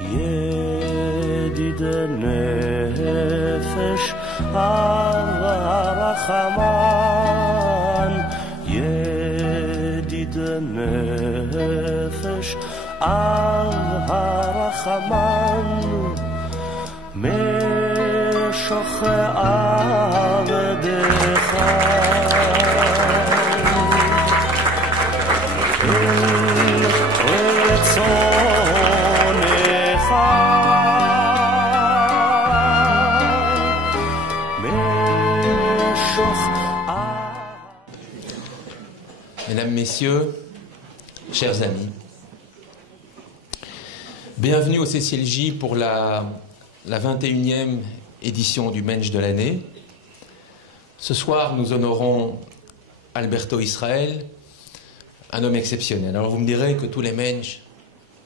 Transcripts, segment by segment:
ידיד נפש הרחמן, ידיד נפש הרחמן, משוך עבדך אל רצונך, משוך. Mesdames, Messieurs, chers amis, bienvenue au CCLJ pour la 21e édition du Mensch de l'année. Ce soir, nous honorons Alberto Israel, un homme exceptionnel. Alors vous me direz que tous les Mensch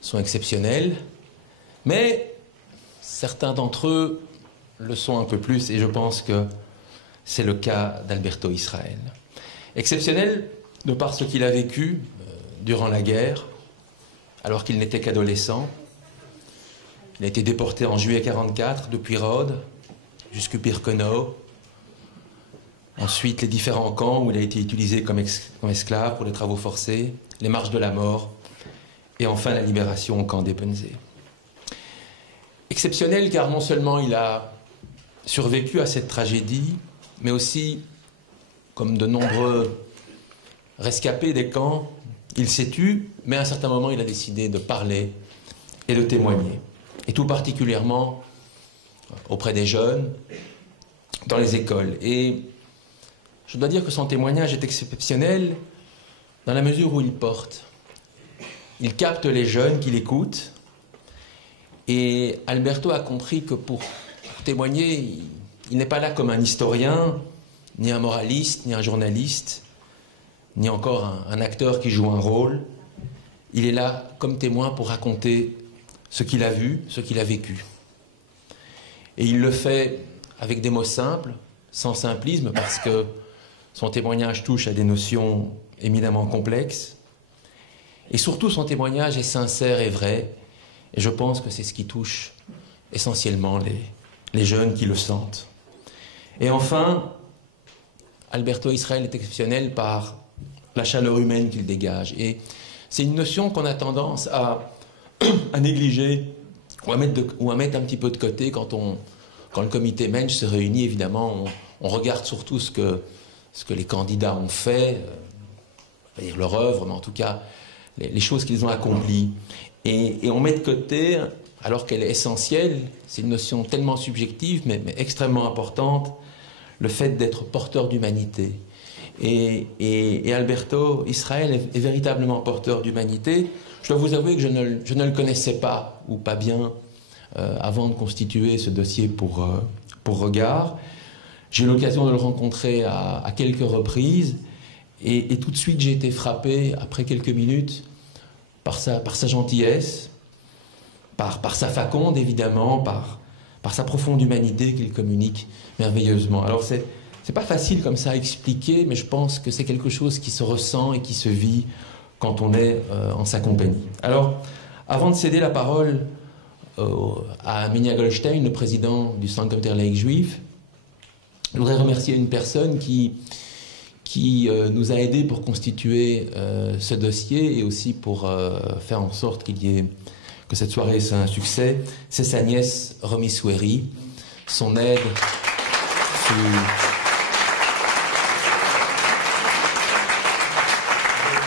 sont exceptionnels, mais certains d'entre eux le sont un peu plus, et je pense que c'est le cas d'Alberto Israel. Exceptionnel de par ce qu'il a vécu durant la guerre, alors qu'il n'était qu'adolescent. Il a été déporté en juillet 1944 depuis Rhodes jusqu'à Birkenau. Ensuite, les différents camps où il a été utilisé comme esclave pour les travaux forcés, les marches de la mort, et enfin la libération au camp d'Epensee. Exceptionnel car non seulement il a survécu à cette tragédie, mais aussi, comme de nombreux rescapé des camps, il s'est tu, mais à un certain moment, il a décidé de parler et de témoigner. Et tout particulièrement auprès des jeunes, dans les écoles. Et je dois dire que son témoignage est exceptionnel dans la mesure où il porte. Il capte les jeunes qui l'écoutent. Et Alberto a compris que pour témoigner, il n'est pas là comme un historien, ni un moraliste, ni un journaliste, ni encore un acteur qui joue un rôle. Il est là comme témoin pour raconter ce qu'il a vu, ce qu'il a vécu. Et il le fait avec des mots simples, sans simplisme, parce que son témoignage touche à des notions éminemment complexes. Et surtout, son témoignage est sincère et vrai. Et je pense que c'est ce qui touche essentiellement les jeunes qui le sentent. Et enfin, Alberto Israel est exceptionnel par la chaleur humaine qu'il dégage. Et c'est une notion qu'on a tendance à négliger ou à mettre un petit peu de côté quand le comité Mensch se réunit. Évidemment, on regarde surtout ce que les candidats ont fait, on va dire leur œuvre, mais en tout cas les choses qu'ils ont accomplies. Et on met de côté, alors qu'elle est essentielle, c'est une notion tellement subjective mais extrêmement importante, le fait d'être porteur d'humanité. Et Alberto Israel est véritablement porteur d'humanité. Je dois vous avouer que je ne le connaissais pas, ou pas bien, avant de constituer ce dossier pour Regard. J'ai eu l'occasion de le rencontrer à quelques reprises, et tout de suite j'ai été frappé, après quelques minutes, par sa gentillesse, par sa faconde évidemment, par sa profonde humanité qu'il communique merveilleusement. Alors c'est pas facile comme ça à expliquer, mais je pense que c'est quelque chose qui se ressent et qui se vit quand on est en sa compagnie. Alors, avant de céder la parole à Minia Goldstein, le président du Centre der laïcs juifs, je voudrais remercier une personne qui nous a aidés pour constituer ce dossier et aussi pour faire en sorte que cette soirée soit un succès. C'est sa nièce Romy Soueri. Son aide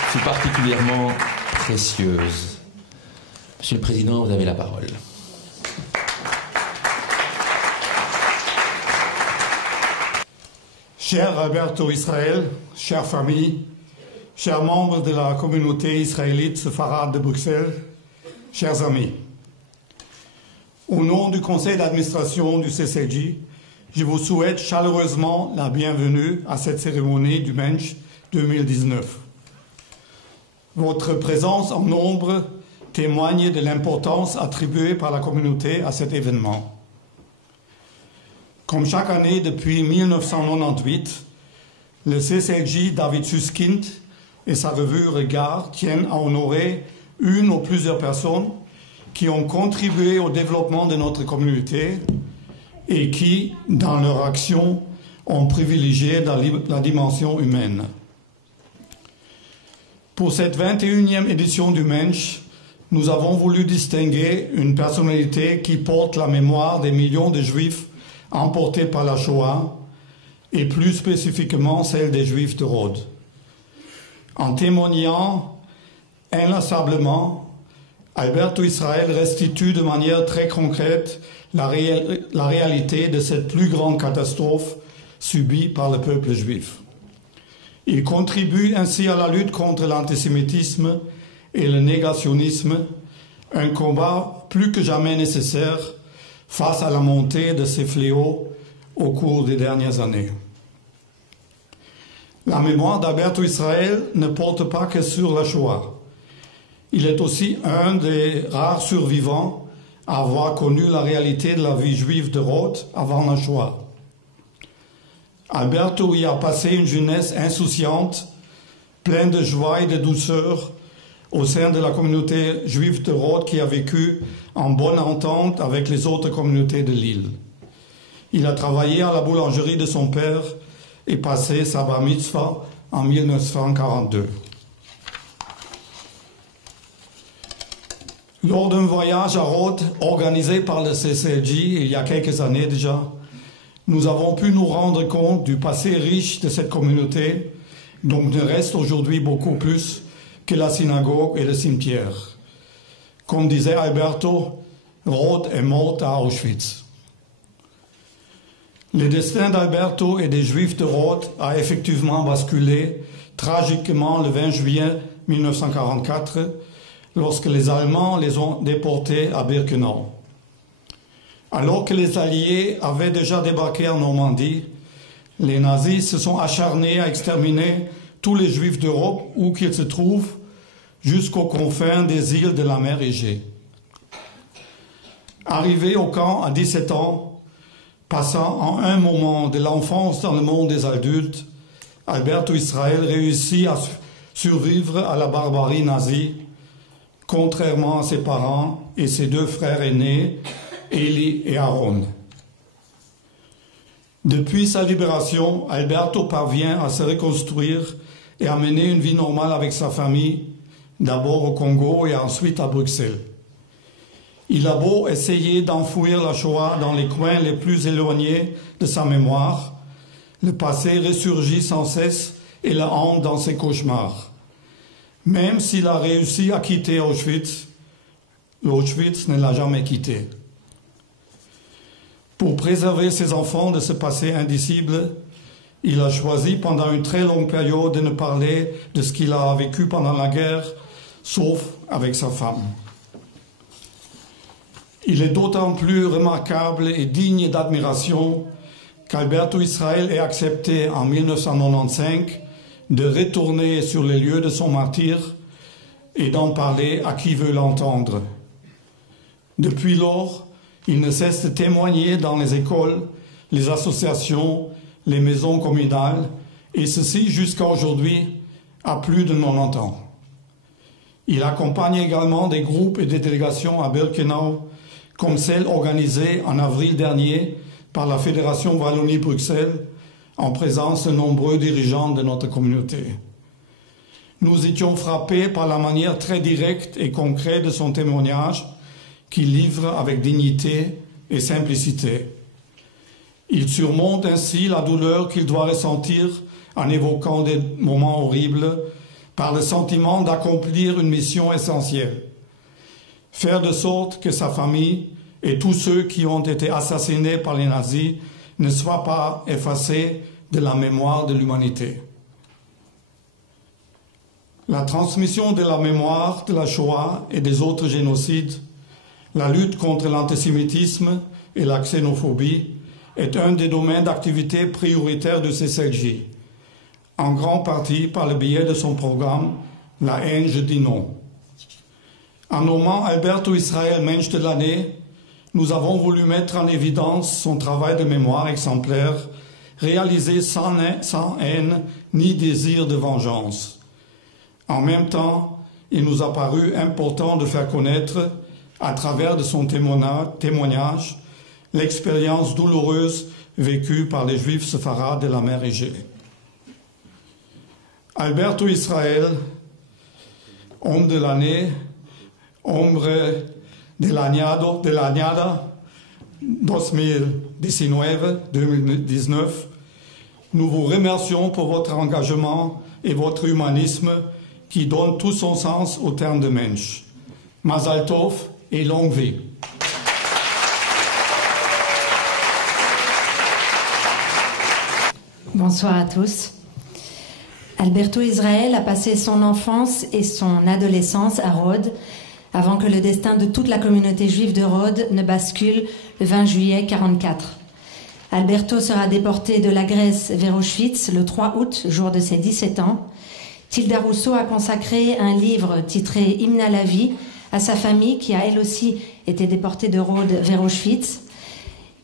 fut particulièrement précieuse. Monsieur le Président, vous avez la parole. Cher Alberto Israel, chère famille, chers membres de la communauté israélite séfarade de Bruxelles, chers amis, au nom du conseil d'administration du CCLJ, je vous souhaite chaleureusement la bienvenue à cette cérémonie du Mensch 2019. Votre présence en nombre témoigne de l'importance attribuée par la communauté à cet événement. Comme chaque année depuis 1998, le CCLJ David Susskind et sa revue Regard tiennent à honorer une ou plusieurs personnes qui ont contribué au développement de notre communauté et qui, dans leur action, ont privilégié la dimension humaine. Pour cette 21e édition du Mensch, nous avons voulu distinguer une personnalité qui porte la mémoire des millions de Juifs emportés par la Shoah, et plus spécifiquement celle des Juifs de Rhodes. En témoignant inlassablement, Alberto Israel restitue de manière très concrète la réalité de cette plus grande catastrophe subie par le peuple juif. Il contribue ainsi à la lutte contre l'antisémitisme et le négationnisme, un combat plus que jamais nécessaire face à la montée de ces fléaux au cours des dernières années. La mémoire d'Alberto Israel ne porte pas que sur la Shoah. Il est aussi un des rares survivants à avoir connu la réalité de la vie juive de Rhodes avant la Shoah. Alberto y a passé une jeunesse insouciante, pleine de joie et de douceur, au sein de la communauté juive de Rhodes qui a vécu en bonne entente avec les autres communautés de l'île. Il a travaillé à la boulangerie de son père et passé sa bar mitzvah en 1942. Lors d'un voyage à Rhodes organisé par le CCLJ il y a quelques années déjà, nous avons pu nous rendre compte du passé riche de cette communauté, dont il reste aujourd'hui beaucoup plus que la synagogue et le cimetière. Comme disait Alberto, Rhodes est morte à Auschwitz. Le destin d'Alberto et des Juifs de Rhodes a effectivement basculé tragiquement le 20 juillet 1944, lorsque les Allemands les ont déportés à Birkenau. Alors que les Alliés avaient déjà débarqué en Normandie, les nazis se sont acharnés à exterminer tous les Juifs d'Europe où qu'ils se trouvent, jusqu'aux confins des îles de la mer Égée. Arrivé au camp à 17 ans, passant en un moment de l'enfance dans le monde des adultes, Alberto Israel réussit à survivre à la barbarie nazie, contrairement à ses parents et ses deux frères aînés, Eli et Aaron. Depuis sa libération, Alberto parvient à se reconstruire et à mener une vie normale avec sa famille, d'abord au Congo et ensuite à Bruxelles. Il a beau essayer d'enfouir la Shoah dans les coins les plus éloignés de sa mémoire, le passé ressurgit sans cesse et le hante dans ses cauchemars. Même s'il a réussi à quitter Auschwitz, l'Auschwitz ne l'a jamais quitté. Pour préserver ses enfants de ce passé indicible, il a choisi pendant une très longue période de ne parler de ce qu'il a vécu pendant la guerre, sauf avec sa femme. Il est d'autant plus remarquable et digne d'admiration qu'Alberto Israel ait accepté en 1995 de retourner sur les lieux de son martyre et d'en parler à qui veut l'entendre. Depuis lors, il ne cesse de témoigner dans les écoles, les associations, les maisons communales, et ceci jusqu'à aujourd'hui, à plus de 90 ans. Il accompagne également des groupes et des délégations à Birkenau, comme celle organisée en avril dernier par la Fédération Wallonie-Bruxelles, en présence de nombreux dirigeants de notre communauté. Nous étions frappés par la manière très directe et concrète de son témoignage, qu'il livre avec dignité et simplicité. Il surmonte ainsi la douleur qu'il doit ressentir en évoquant des moments horribles par le sentiment d'accomplir une mission essentielle. Faire de sorte que sa famille et tous ceux qui ont été assassinés par les nazis ne soient pas effacés de la mémoire de l'humanité. La transmission de la mémoire de la Shoah et des autres génocides, la lutte contre l'antisémitisme et la xénophobie est un des domaines d'activité prioritaires de CCLJ, en grande partie par le biais de son programme « La haine, je dis non ». En nommant Alberto Israel Mensch de l'année, nous avons voulu mettre en évidence son travail de mémoire exemplaire, réalisé sans haine ni désir de vengeance. En même temps, il nous a paru important de faire connaître, à travers de son témoignage, l'expérience douloureuse vécue par les Juifs séfarades de la mer Égée. Alberto Israel, homme de l'année, hombre de l'Añada 2019, nous vous remercions pour votre engagement et votre humanisme qui donne tout son sens au terme de Mensch. Mazal Tov et longue vie. Bonsoir à tous. Alberto Israel a passé son enfance et son adolescence à Rhodes avant que le destin de toute la communauté juive de Rhodes ne bascule le 20 juillet 1944. Alberto sera déporté de la Grèce vers Auschwitz le 3 août, jour de ses 17 ans. Tilda Rousseau a consacré un livre titré « Hymne à la vie » à sa famille qui a elle aussi été déportée de Rhodes vers Auschwitz.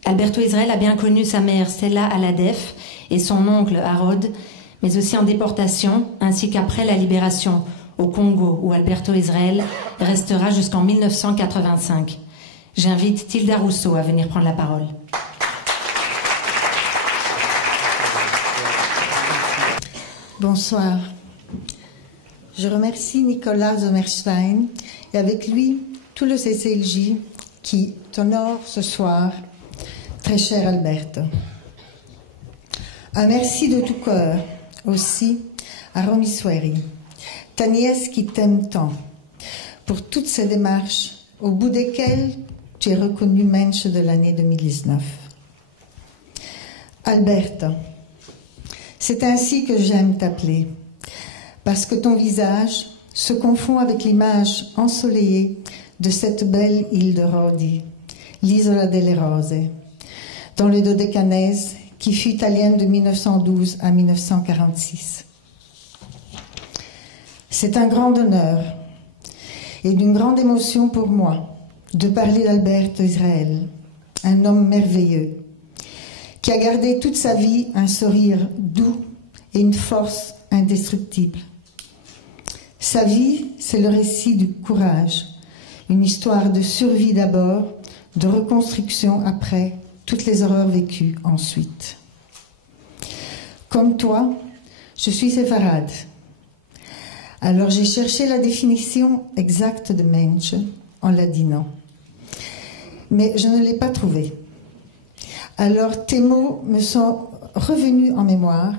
Alberto Israel a bien connu sa mère Stella Aladef et son oncle à Rhodes, mais aussi en déportation, ainsi qu'après la libération au Congo, où Alberto Israel restera jusqu'en 1985. J'invite Tilda Rousseau à venir prendre la parole. Bonsoir. Je remercie Nicolas Sommerstein et avec lui tout le CCLJ qui t'honore ce soir, très cher Alberto. Un merci de tout cœur aussi à Romy Sueri, ta nièce qui t'aime tant, pour toutes ces démarches au bout desquelles tu es reconnu Mensch de l'année 2019. Alberto, c'est ainsi que j'aime t'appeler, parce que ton visage se confond avec l'image ensoleillée de cette belle île de Rodi, l'Isola delle Rose, dans le Dodécanèse, qui fut italienne de 1912 à 1946. C'est un grand honneur et d'une grande émotion pour moi de parler d'Alberto Israel, un homme merveilleux, qui a gardé toute sa vie un sourire doux et une force indestructible. Sa vie, c'est le récit du courage, une histoire de survie d'abord, de reconstruction après, toutes les horreurs vécues ensuite. Comme toi, je suis séfarade. Alors j'ai cherché la définition exacte de Mensch en ladinant. Mais je ne l'ai pas trouvée. Alors tes mots me sont revenus en mémoire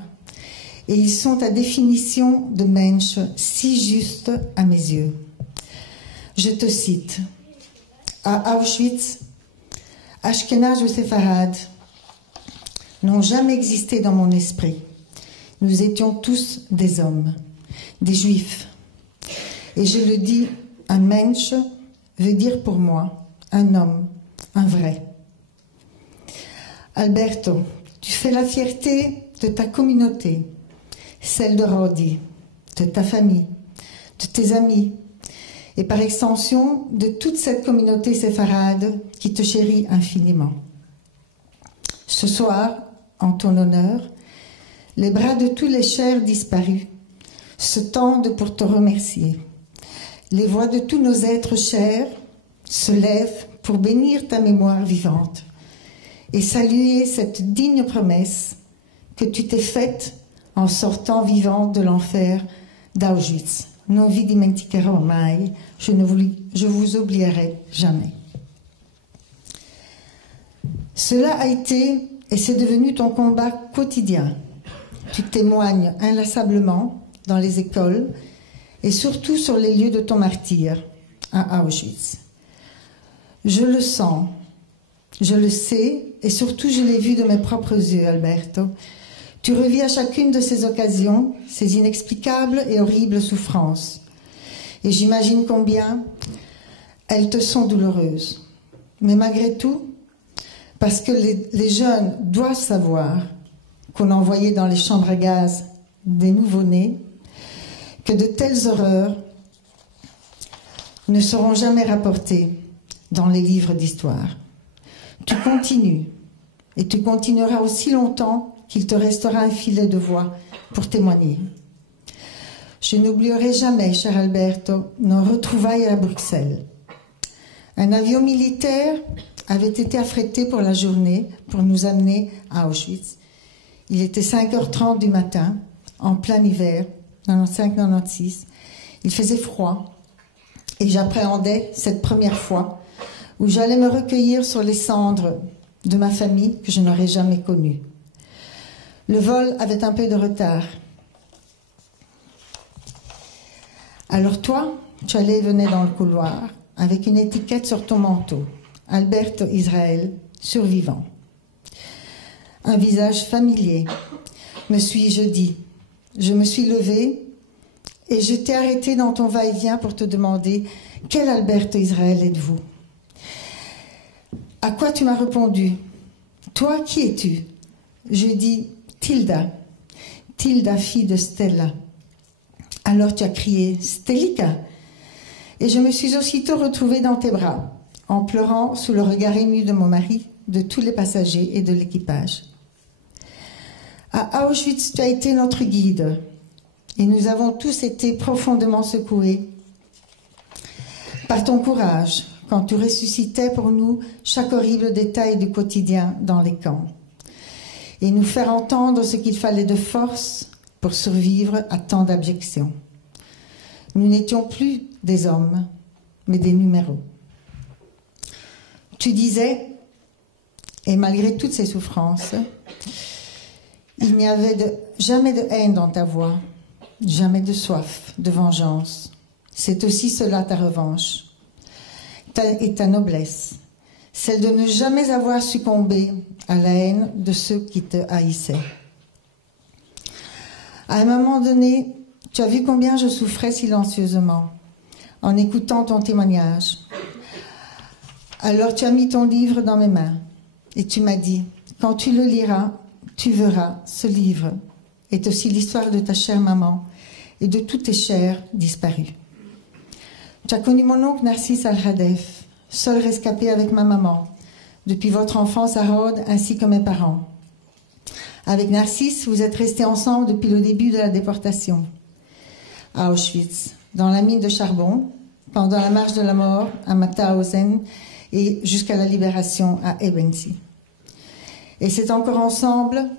et ils sont ta définition de Mensch si juste à mes yeux. Je te cite. À Auschwitz, Ashkenaz ou séfarades n'ont jamais existé dans mon esprit. Nous étions tous des hommes, des juifs. Et je le dis, un Mensch veut dire pour moi un homme, un vrai. Alberto, tu fais la fierté de ta communauté, celle de Rodi, de ta famille, de tes amis, et par extension de toute cette communauté séfarade qui te chérit infiniment. Ce soir, en ton honneur, les bras de tous les chers disparus se tendent pour te remercier. Les voix de tous nos êtres chers se lèvent pour bénir ta mémoire vivante et saluer cette digne promesse que tu t'es faite en sortant vivant de l'enfer d'Auschwitz. Non vi dimenticherò mai, je vous oublierai jamais. Cela a été et c'est devenu ton combat quotidien. Tu témoignes inlassablement dans les écoles et surtout sur les lieux de ton martyre à Auschwitz. Je le sens, je le sais et surtout je l'ai vu de mes propres yeux, Alberto. Tu revis à chacune de ces occasions ces inexplicables et horribles souffrances. Et j'imagine combien elles te sont douloureuses. Mais malgré tout, parce que les jeunes doivent savoir qu'on envoyait dans les chambres à gaz des nouveau-nés, que de telles horreurs ne seront jamais rapportées dans les livres d'histoire. Tu continues, et tu continueras aussi longtemps qu'il te restera un filet de voix pour témoigner. Je n'oublierai jamais, cher Alberto, nos retrouvailles à Bruxelles. Un avion militaire avait été affrété pour la journée pour nous amener à Auschwitz. Il était 5h30 du matin, en plein hiver, 95-96. Il faisait froid et j'appréhendais cette première fois où j'allais me recueillir sur les cendres de ma famille que je n'aurais jamais connue. Le vol avait un peu de retard. Alors toi, tu allais et venais dans le couloir avec une étiquette sur ton manteau. Alberto Israel, survivant. Un visage familier. Me suis-je dit. Je me suis levée et je t'ai arrêté dans ton va-et-vient pour te demander quel Alberto Israel êtes-vous? À quoi tu m'as répondu? Toi, qui es-tu? Je dis Tilda. Tilda, fille de Stella. Alors tu as crié Stelika. Et je me suis aussitôt retrouvée dans tes bras, en pleurant sous le regard ému de mon mari, de tous les passagers et de l'équipage. À Auschwitz, tu as été notre guide, et nous avons tous été profondément secoués par ton courage, quand tu ressuscitais pour nous chaque horrible détail du quotidien dans les camps, et nous faire entendre ce qu'il fallait de force pour survivre à tant d'abjections. Nous n'étions plus des hommes, mais des numéros. Tu disais, et malgré toutes ces souffrances, il n'y avait jamais de haine dans ta voix, jamais de soif, de vengeance. C'est aussi cela ta revanche et ta noblesse, celle de ne jamais avoir succombé à la haine de ceux qui te haïssaient. À un moment donné, tu as vu combien je souffrais silencieusement en écoutant ton témoignage. Alors tu as mis ton livre dans mes mains et tu m'as dit, quand tu le liras, tu verras, ce livre est aussi l'histoire de ta chère maman et de tous tes chers disparus. Tu as connu mon oncle Narcisse Al-Hadef, seul rescapé avec ma maman, depuis votre enfance à Rhodes ainsi que mes parents. Avec Narcisse, vous êtes restés ensemble depuis le début de la déportation. À Auschwitz, dans la mine de charbon, pendant la marche de la mort à Mauthausen et jusqu'à la libération à Ebensee. Et c'est encore ensemble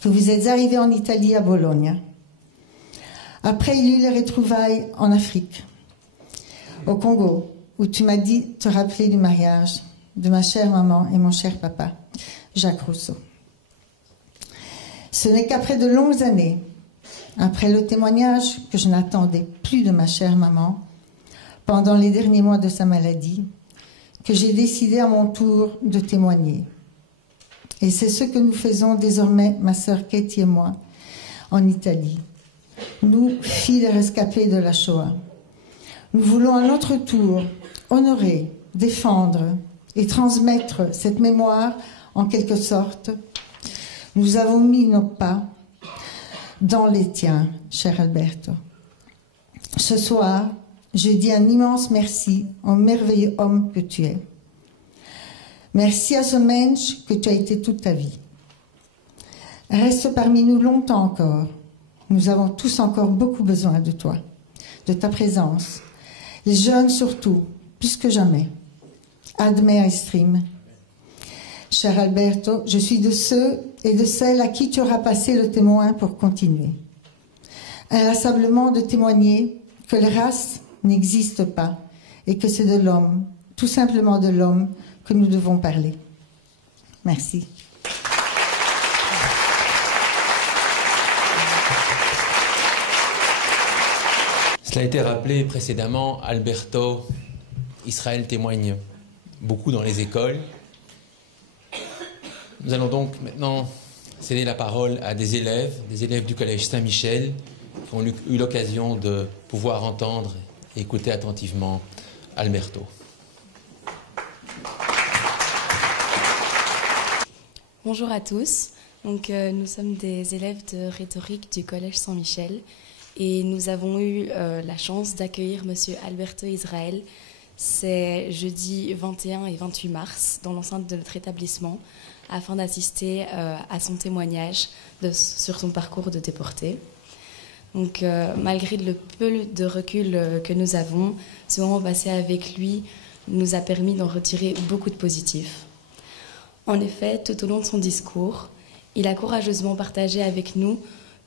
que vous êtes arrivés en Italie à Bologne. Après, il y a eu les retrouvailles en Afrique, au Congo, où tu m'as dit te rappeler du mariage de ma chère maman et mon cher papa, Jacques Rousseau. Ce n'est qu'après de longues années, après le témoignage que je n'attendais plus de ma chère maman, pendant les derniers mois de sa maladie, que j'ai décidé à mon tour de témoigner. Et c'est ce que nous faisons désormais, ma sœur Katie et moi, en Italie. Nous, filles des rescapés de la Shoah. Nous voulons à notre tour honorer, défendre et transmettre cette mémoire en quelque sorte. Nous avons mis nos pas dans les tiens, cher Alberto. Ce soir, je dis un immense merci au merveilleux homme que tu es. Merci à ce mensch que tu as été toute ta vie. Reste parmi nous longtemps encore. Nous avons tous encore beaucoup besoin de toi, de ta présence. Les jeunes surtout, plus que jamais. Ad mea estrim. Cher Alberto, je suis de ceux et de celles à qui tu auras passé le témoin pour continuer. Inlassablement de témoigner que les races n'existent pas et que c'est de l'homme, tout simplement de l'homme, que nous devons parler. Merci. Cela a été rappelé précédemment, Alberto Israel témoigne beaucoup dans les écoles. Nous allons donc maintenant céder la parole à des élèves du collège Saint-Michel, qui ont eu l'occasion de pouvoir entendre et écouter attentivement Alberto. Bonjour à tous. Donc, nous sommes des élèves de rhétorique du collège Saint-Michel et nous avons eu la chance d'accueillir Monsieur Alberto Israel. C'est jeudi 21 et 28 mars dans l'enceinte de notre établissement afin d'assister à son témoignage sur son parcours de déporté. Donc, malgré le peu de recul que nous avons, ce moment passé avec lui nous a permis d'en retirer beaucoup de positifs. En effet, tout au long de son discours, il a courageusement partagé avec nous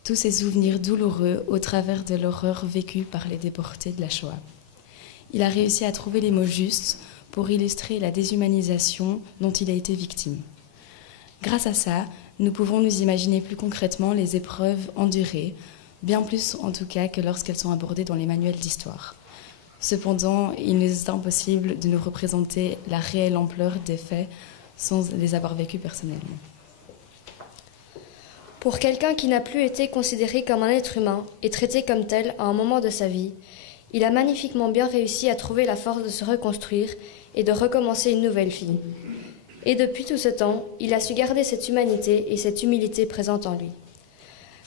tous ses souvenirs douloureux au travers de l'horreur vécue par les déportés de la Shoah. Il a réussi à trouver les mots justes pour illustrer la déshumanisation dont il a été victime. Grâce à ça, nous pouvons nous imaginer plus concrètement les épreuves endurées, bien plus en tout cas que lorsqu'elles sont abordées dans les manuels d'histoire. Cependant, il nous est impossible de nous représenter la réelle ampleur des faits sans les avoir vécus personnellement. Pour quelqu'un qui n'a plus été considéré comme un être humain et traité comme tel à un moment de sa vie, il a magnifiquement bien réussi à trouver la force de se reconstruire et de recommencer une nouvelle vie. Et depuis tout ce temps, il a su garder cette humanité et cette humilité présentes en lui.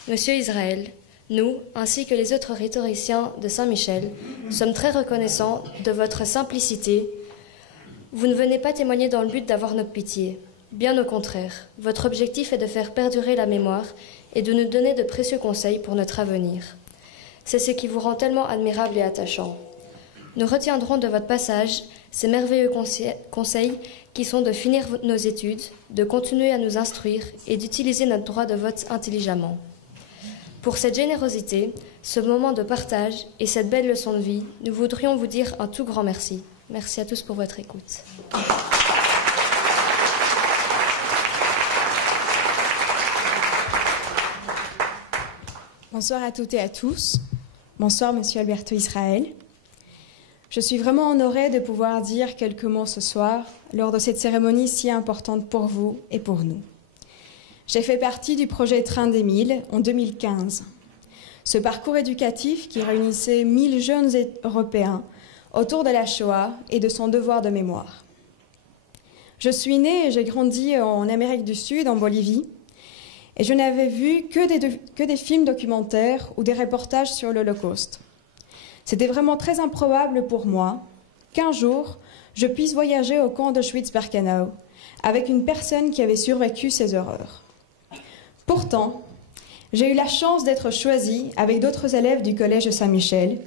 Monsieur Israël, nous, ainsi que les autres rhétoriciens de Saint-Michel, sommes très reconnaissants de votre simplicité. Vous ne venez pas témoigner dans le but d'avoir notre pitié. Bien au contraire, votre objectif est de faire perdurer la mémoire et de nous donner de précieux conseils pour notre avenir. C'est ce qui vous rend tellement admirable et attachant. Nous retiendrons de votre passage ces merveilleux conseils qui sont de finir nos études, de continuer à nous instruire et d'utiliser notre droit de vote intelligemment. Pour cette générosité, ce moment de partage et cette belle leçon de vie, nous voudrions vous dire un tout grand merci. Merci à tous pour votre écoute. Bonsoir à toutes et à tous. Bonsoir, Monsieur Alberto Israël. Je suis vraiment honorée de pouvoir dire quelques mots ce soir lors de cette cérémonie si importante pour vous et pour nous. J'ai fait partie du projet Train des 1000 en 2015. Ce parcours éducatif qui réunissait 1000 jeunes Européens autour de la Shoah et de son devoir de mémoire. Je suis née et j'ai grandi en Amérique du Sud, en Bolivie, et je n'avais vu que des films documentaires ou des reportages sur l'Holocauste. C'était vraiment très improbable pour moi qu'un jour, je puisse voyager au camp d'Auschwitz-Birkenau avec une personne qui avait survécu ces horreurs. Pourtant, j'ai eu la chance d'être choisie avec d'autres élèves du collège Saint-Michel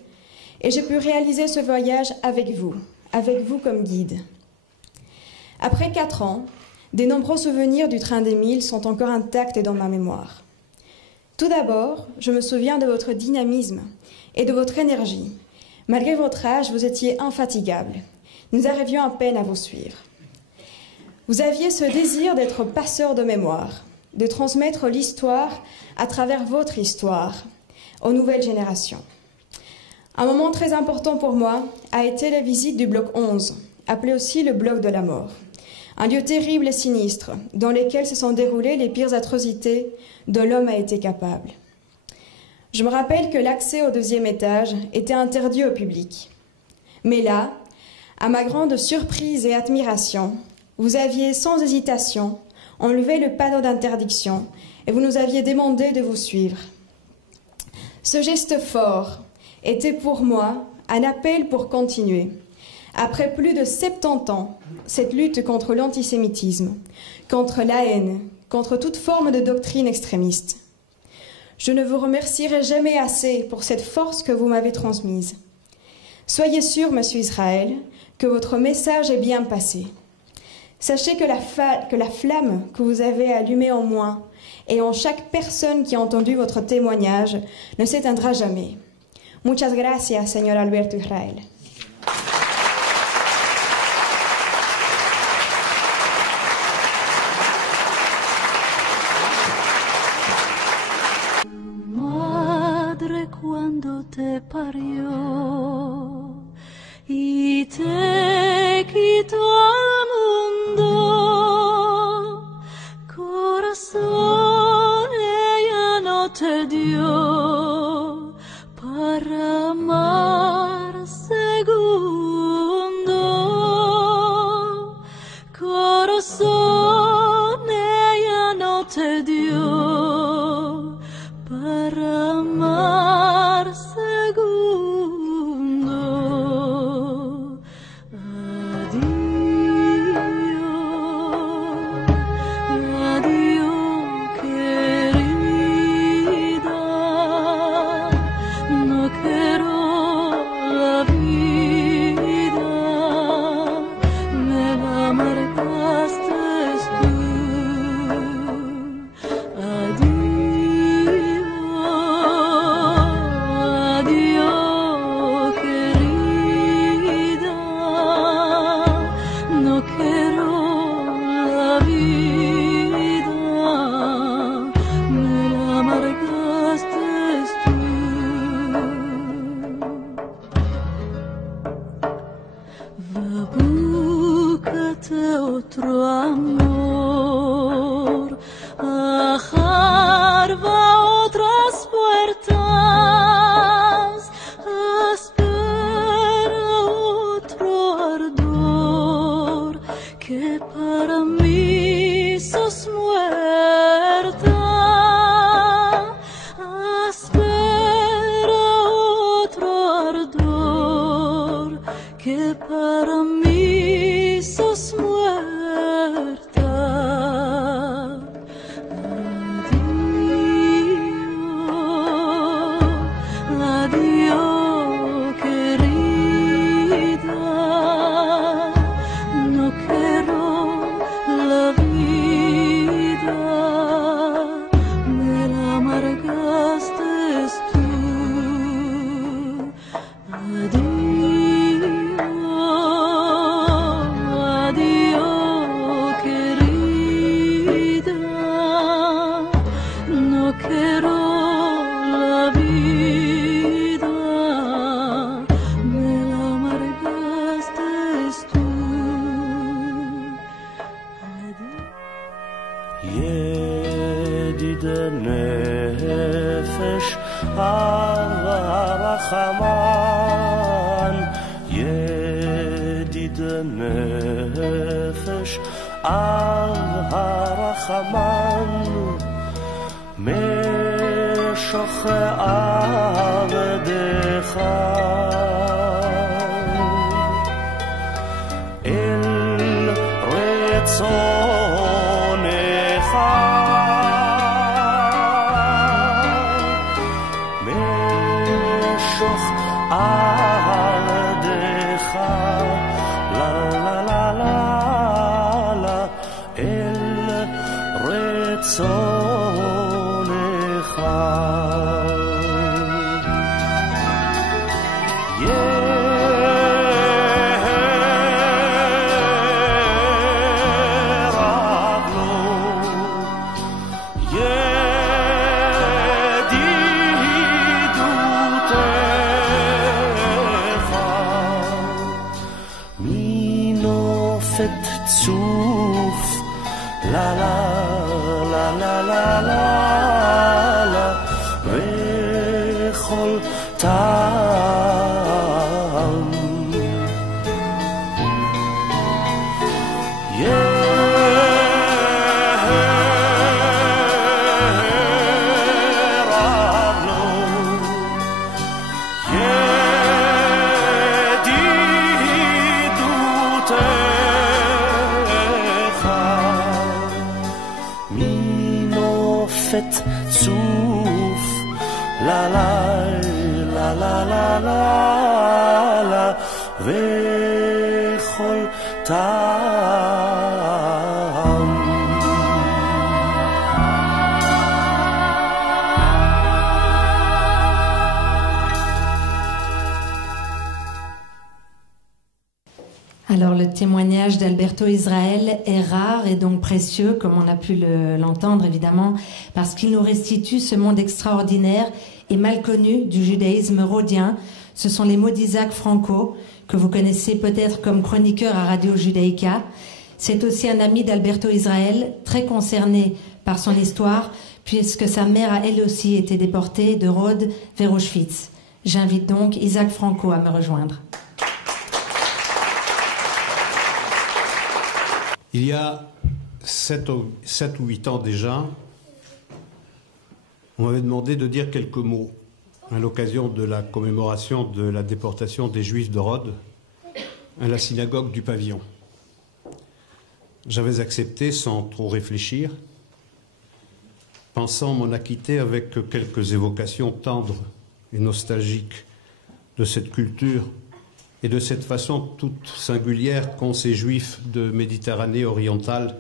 et j'ai pu réaliser ce voyage avec vous comme guide. Après 4 ans, des nombreux souvenirs du Train des 1000 sont encore intacts dans ma mémoire. Tout d'abord, je me souviens de votre dynamisme et de votre énergie. Malgré votre âge, vous étiez infatigable. Nous arrivions à peine à vous suivre. Vous aviez ce désir d'être passeur de mémoire, de transmettre l'histoire à travers votre histoire aux nouvelles générations. Un moment très important pour moi a été la visite du bloc 11, appelé aussi le bloc de la mort. Un lieu terrible et sinistre, dans lequel se sont déroulées les pires atrocités dont l'homme a été capable. Je me rappelle que l'accès au 2e étage était interdit au public. Mais là, à ma grande surprise et admiration, vous aviez sans hésitation enlevé le panneau d'interdiction et vous nous aviez demandé de vous suivre. Ce geste fort était pour moi un appel pour continuer. Après plus de 70 ans, cette lutte contre l'antisémitisme, contre la haine, contre toute forme de doctrine extrémiste. Je ne vous remercierai jamais assez pour cette force que vous m'avez transmise. Soyez sûr, Monsieur Israël, que votre message est bien passé. Sachez que la flamme que vous avez allumée en moi et en chaque personne qui a entendu votre témoignage ne s'éteindra jamais. Muchas gracias, Señor Alberto Israel. Cuando te parió y te quitó al mundo, corazón ella no te dio para amar segundo, corazón ella no te dio para amar segundo. Adiós, querida, no quiero la vida de otro amor, bajar va otras puertas, espera otro ardor, que para mí sos muerta. Espera otro ardor, que para mí sos muerta. Adiós, querida, no quiero la vida, me la amargaste tú. Adiós, querida, no quiero la vida, me la amargaste tú. ידיד נפש הרחמן, ידיד נפש הרחמן, משוך עבדך אל רצונך, משוך עבדך, לה לה לה לה לה, אל רצונך. צוף, לה לה לה לה לה לה לה, וכל טעם ירב לו, ידידותך מנופת צוף, לה לה לה לה לה לה לה, וכל טעם. Alors le témoignage d'Alberto Israel est rare et donc précieux, comme on a pu l'entendre évidemment, parce qu'il nous restitue ce monde extraordinaire et mal connu du judaïsme rhodien. Ce sont les mots d'Isaac Franco, que vous connaissez peut-être comme chroniqueur à Radio Judaïka. C'est aussi un ami d'Alberto Israel, très concerné par son histoire, puisque sa mère a elle aussi été déportée de Rhodes vers Auschwitz. J'invite donc Isaac Franco à me rejoindre. Il y a 7 ou 8 ans déjà, on m'avait demandé de dire quelques mots à l'occasion de la commémoration de la déportation des Juifs de Rhodes à la synagogue du Pavillon. J'avais accepté sans trop réfléchir, pensant m'en acquitter avec quelques évocations tendres et nostalgiques de cette culture et de cette façon toute singulière qu'ont ces Juifs de Méditerranée orientale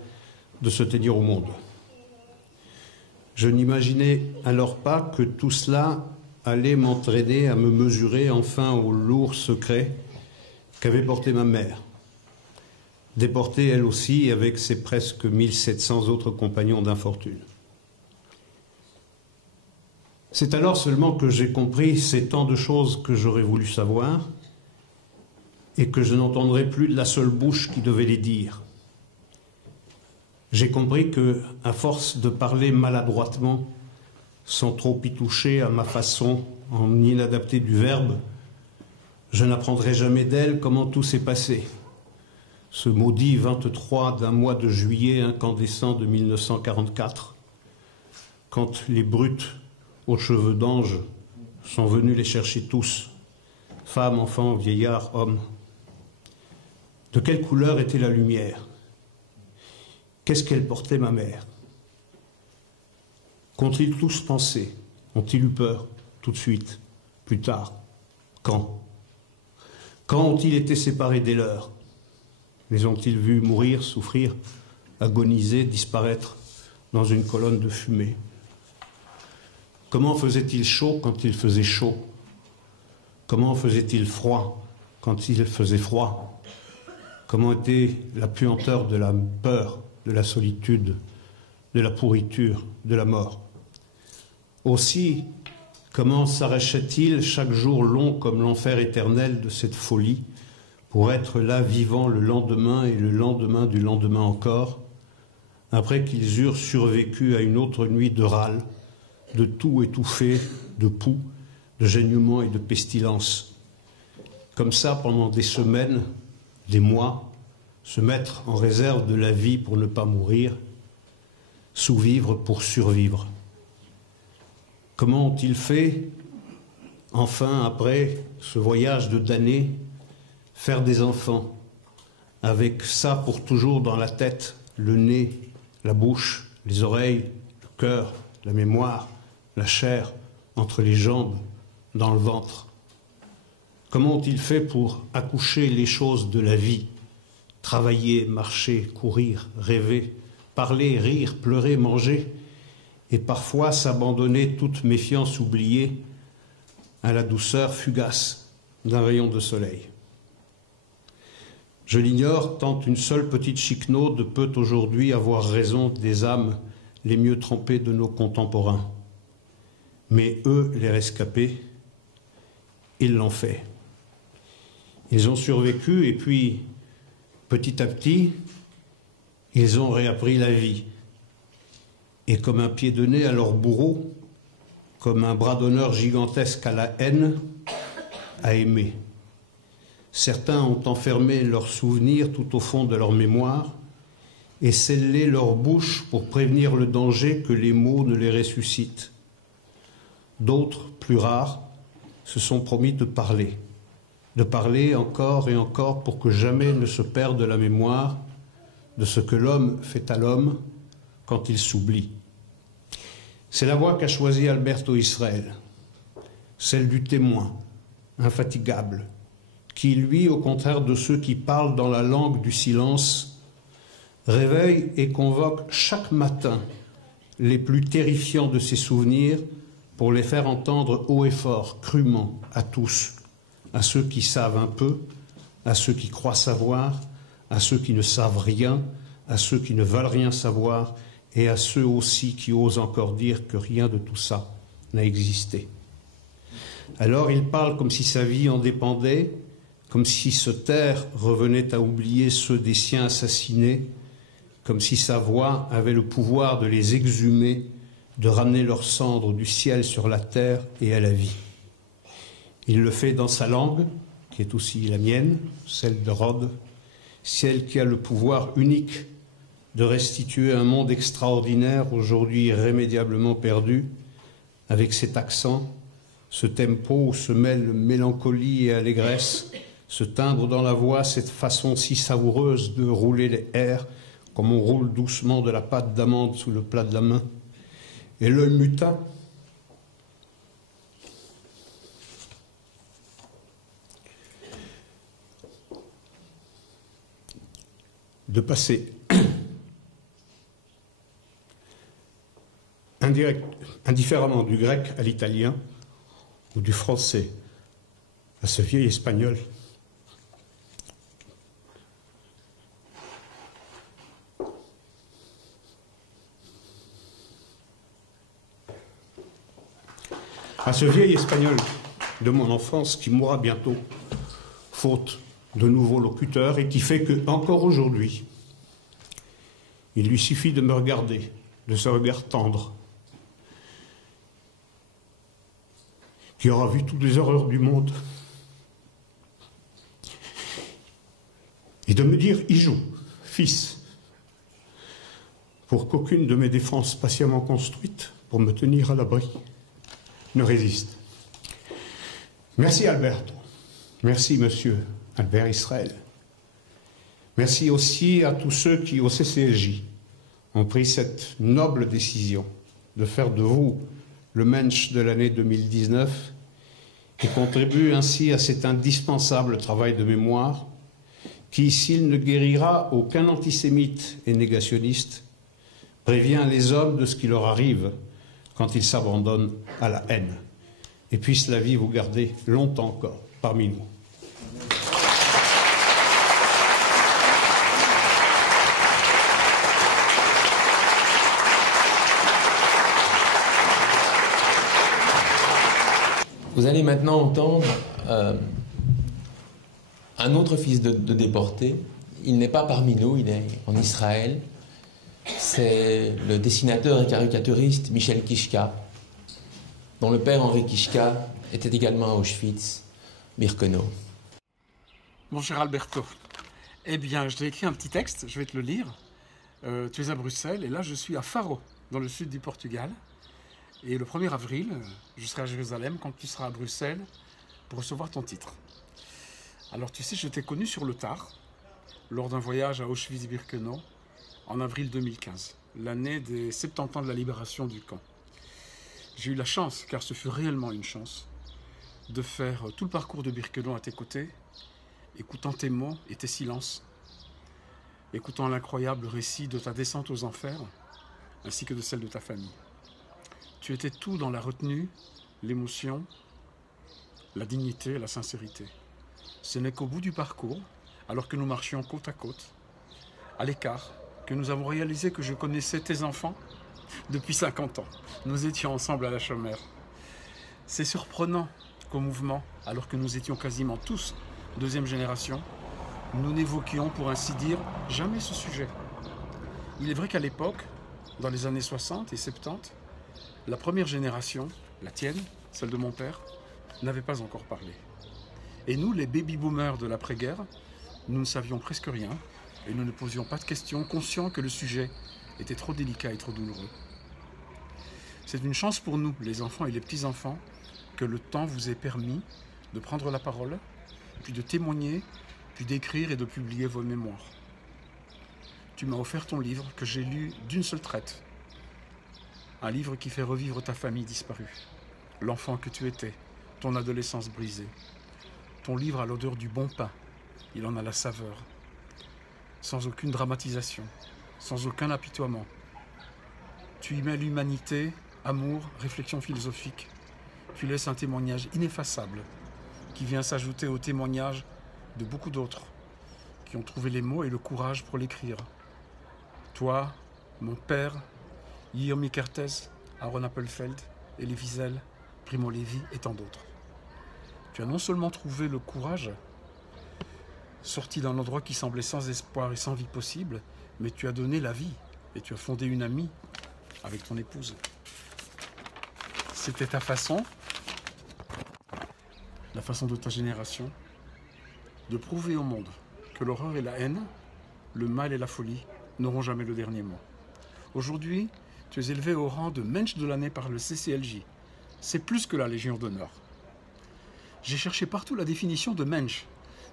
de se tenir au monde. Je n'imaginais alors pas que tout cela allait m'entraîner à me mesurer enfin au lourd secret qu'avait porté ma mère, déportée elle aussi avec ses presque 1700 autres compagnons d'infortune. C'est alors seulement que j'ai compris ces tant de choses que j'aurais voulu savoir et que je n'entendrai plus de la seule bouche qui devait les dire. j'ai compris que, à force de parler maladroitement, sans trop y toucher à ma façon, en inadapté du verbe, je n'apprendrai jamais d'elle comment tout s'est passé. Ce maudit 23 d'un mois de juillet incandescent de 1944, quand les brutes aux cheveux d'ange sont venus les chercher tous, femmes, enfants, vieillards, hommes. De quelle couleur était la lumière? Qu'est-ce qu'elle portait, ma mère? Qu'ont-ils tous pensé? Ont-ils eu peur? Tout de suite? Plus tard? Quand? Quand ont-ils été séparés des leurs? Les ont-ils vus mourir, souffrir, agoniser, disparaître dans une colonne de fumée? Comment faisait-il chaud quand il faisait chaud? Comment faisait-il froid quand il faisait froid? Comment était la puanteur de la peur, de la solitude, de la pourriture, de la mort? Aussi, comment s'arrachait-il chaque jour long comme l'enfer éternel de cette folie pour être là vivant le lendemain et le lendemain du lendemain encore, après qu'ils eurent survécu à une autre nuit de râle, de tout étouffé, de poux, de gênements et de pestilence. Comme ça, pendant des semaines, des mois, se mettre en réserve de la vie pour ne pas mourir, sous-vivre pour survivre. Comment ont-ils fait, enfin, après ce voyage de damnés, faire des enfants, avec ça pour toujours dans la tête, le nez, la bouche, les oreilles, le cœur, la mémoire, la chair, entre les jambes, dans le ventre? Comment ont-ils fait pour accoucher les choses de la vie, travailler, marcher, courir, rêver, parler, rire, pleurer, manger, et parfois s'abandonner toute méfiance oubliée à la douceur fugace d'un rayon de soleil? Je l'ignore, tant une seule petite chiquenaude peut aujourd'hui avoir raison des âmes les mieux trempées de nos contemporains. Mais eux, les rescapés, ils l'ont fait. Ils ont survécu et puis, petit à petit, ils ont réappris la vie. Et comme un pied de nez à leur bourreau, comme un bras d'honneur gigantesque à la haine, à aimer. Certains ont enfermé leurs souvenirs tout au fond de leur mémoire et scellé leur bouche pour prévenir le danger que les mots ne les ressuscitent. D'autres, plus rares, se sont promis de parler encore et encore pour que jamais ne se perde la mémoire de ce que l'homme fait à l'homme quand il s'oublie. C'est la voie qu'a choisie Alberto Israel, celle du témoin, infatigable, qui, lui, au contraire de ceux qui parlent dans la langue du silence, réveille et convoque chaque matin les plus terrifiants de ses souvenirs pour les faire entendre haut et fort, crûment, à tous, à ceux qui savent un peu, à ceux qui croient savoir, à ceux qui ne savent rien, à ceux qui ne veulent rien savoir, et à ceux aussi qui osent encore dire que rien de tout ça n'a existé. Alors il parle comme si sa vie en dépendait, comme si se taire revenait à oublier ceux des siens assassinés, comme si sa voix avait le pouvoir de les exhumer, de ramener leurs cendres du ciel sur la terre et à la vie. Il le fait dans sa langue, qui est aussi la mienne, celle de Rhodes, celle qui a le pouvoir unique de restituer un monde extraordinaire, aujourd'hui irrémédiablement perdu, avec cet accent, ce tempo où se mêlent mélancolie et allégresse, ce timbre dans la voix, cette façon si savoureuse de rouler les airs, comme on roule doucement de la pâte d'amande sous le plat de la main. Et l'œil mutin, de passer indifféremment du grec à l'italien ou du français à ce vieil espagnol. À ce vieil espagnol de mon enfance qui mourra bientôt, faute de nouveaux locuteurs, et qui fait que, encore aujourd'hui, Il lui suffit de me regarder, de ce regard tendre, qui aura vu toutes les horreurs du monde, et de me dire « Y joue, fils », pour qu'aucune de mes défenses patiemment construites pour me tenir à l'abri ne résiste. Merci Alberto, merci monsieur Albert Israël. Merci aussi à tous ceux qui, au CCLJ, ont pris cette noble décision de faire de vous le Mensch de l'année 2019 et contribuent ainsi à cet indispensable travail de mémoire qui, s'il ne guérira aucun antisémite et négationniste, prévient les hommes de ce qui leur arrive quand ils s'abandonnent à la haine. Et puisse la vie vous garder longtemps encore parmi nous. Vous allez maintenant entendre un autre fils de déporté. Il n'est pas parmi nous, il est en Israël. C'est le dessinateur et caricaturiste Michel Kishka, dont le père Henri Kishka était également à Auschwitz-Birkenau. Mon cher Alberto, eh bien, je t'ai écrit un petit texte, je vais te le lire. Tu es à Bruxelles et là, je suis à Faro, dans le sud du Portugal. Et le 1er avril, je serai à Jérusalem quand tu seras à Bruxelles pour recevoir ton titre. Alors, tu sais, je t'ai connu sur le tard, lors d'un voyage à Auschwitz-Birkenau, en avril 2015, l'année des 70 ans de la libération du camp. J'ai eu la chance, car ce fut réellement une chance, de faire tout le parcours de Birkenau à tes côtés, écoutant tes mots et tes silences, écoutant l'incroyable récit de ta descente aux enfers, ainsi que de celle de ta famille. Tu étais tout dans la retenue, l'émotion, la dignité et la sincérité. Ce n'est qu'au bout du parcours, alors que nous marchions côte à côte, à l'écart, que nous avons réalisé que je connaissais tes enfants depuis 50 ans. Nous étions ensemble à la chômère. C'est surprenant qu'au mouvement, alors que nous étions quasiment tous deuxième génération, nous n'évoquions, pour ainsi dire, jamais ce sujet. Il est vrai qu'à l'époque, dans les années 60 et 70, la première génération, la tienne, celle de mon père, n'avait pas encore parlé. Et nous, les baby-boomers de l'après-guerre, nous ne savions presque rien et nous ne posions pas de questions, conscients que le sujet était trop délicat et trop douloureux. C'est une chance pour nous, les enfants et les petits-enfants, que le temps vous ait permis de prendre la parole, puis de témoigner, puis d'écrire et de publier vos mémoires. Tu m'as offert ton livre que j'ai lu d'une seule traite. Un livre qui fait revivre ta famille disparue, l'enfant que tu étais, ton adolescence brisée. Ton livre a l'odeur du bon pain, il en a la saveur, sans aucune dramatisation, sans aucun apitoiement. Tu y mets l'humanité, amour, réflexion philosophique. Tu laisses un témoignage ineffaçable qui vient s'ajouter au témoignage de beaucoup d'autres qui ont trouvé les mots et le courage pour l'écrire. Toi, mon père, Yirmi Kertész, Aaron Appelfeld, Elie Wiesel, Primo Levi et tant d'autres. Tu as non seulement trouvé le courage, sorti d'un endroit qui semblait sans espoir et sans vie possible, mais tu as donné la vie et tu as fondé une amie avec ton épouse. C'était ta façon, la façon de ta génération, de prouver au monde que l'horreur et la haine, le mal et la folie n'auront jamais le dernier mot. Aujourd'hui, tu es élevé au rang de Mensch de l'année par le CCLJ. C'est plus que la Légion d'honneur. J'ai cherché partout la définition de Mensch.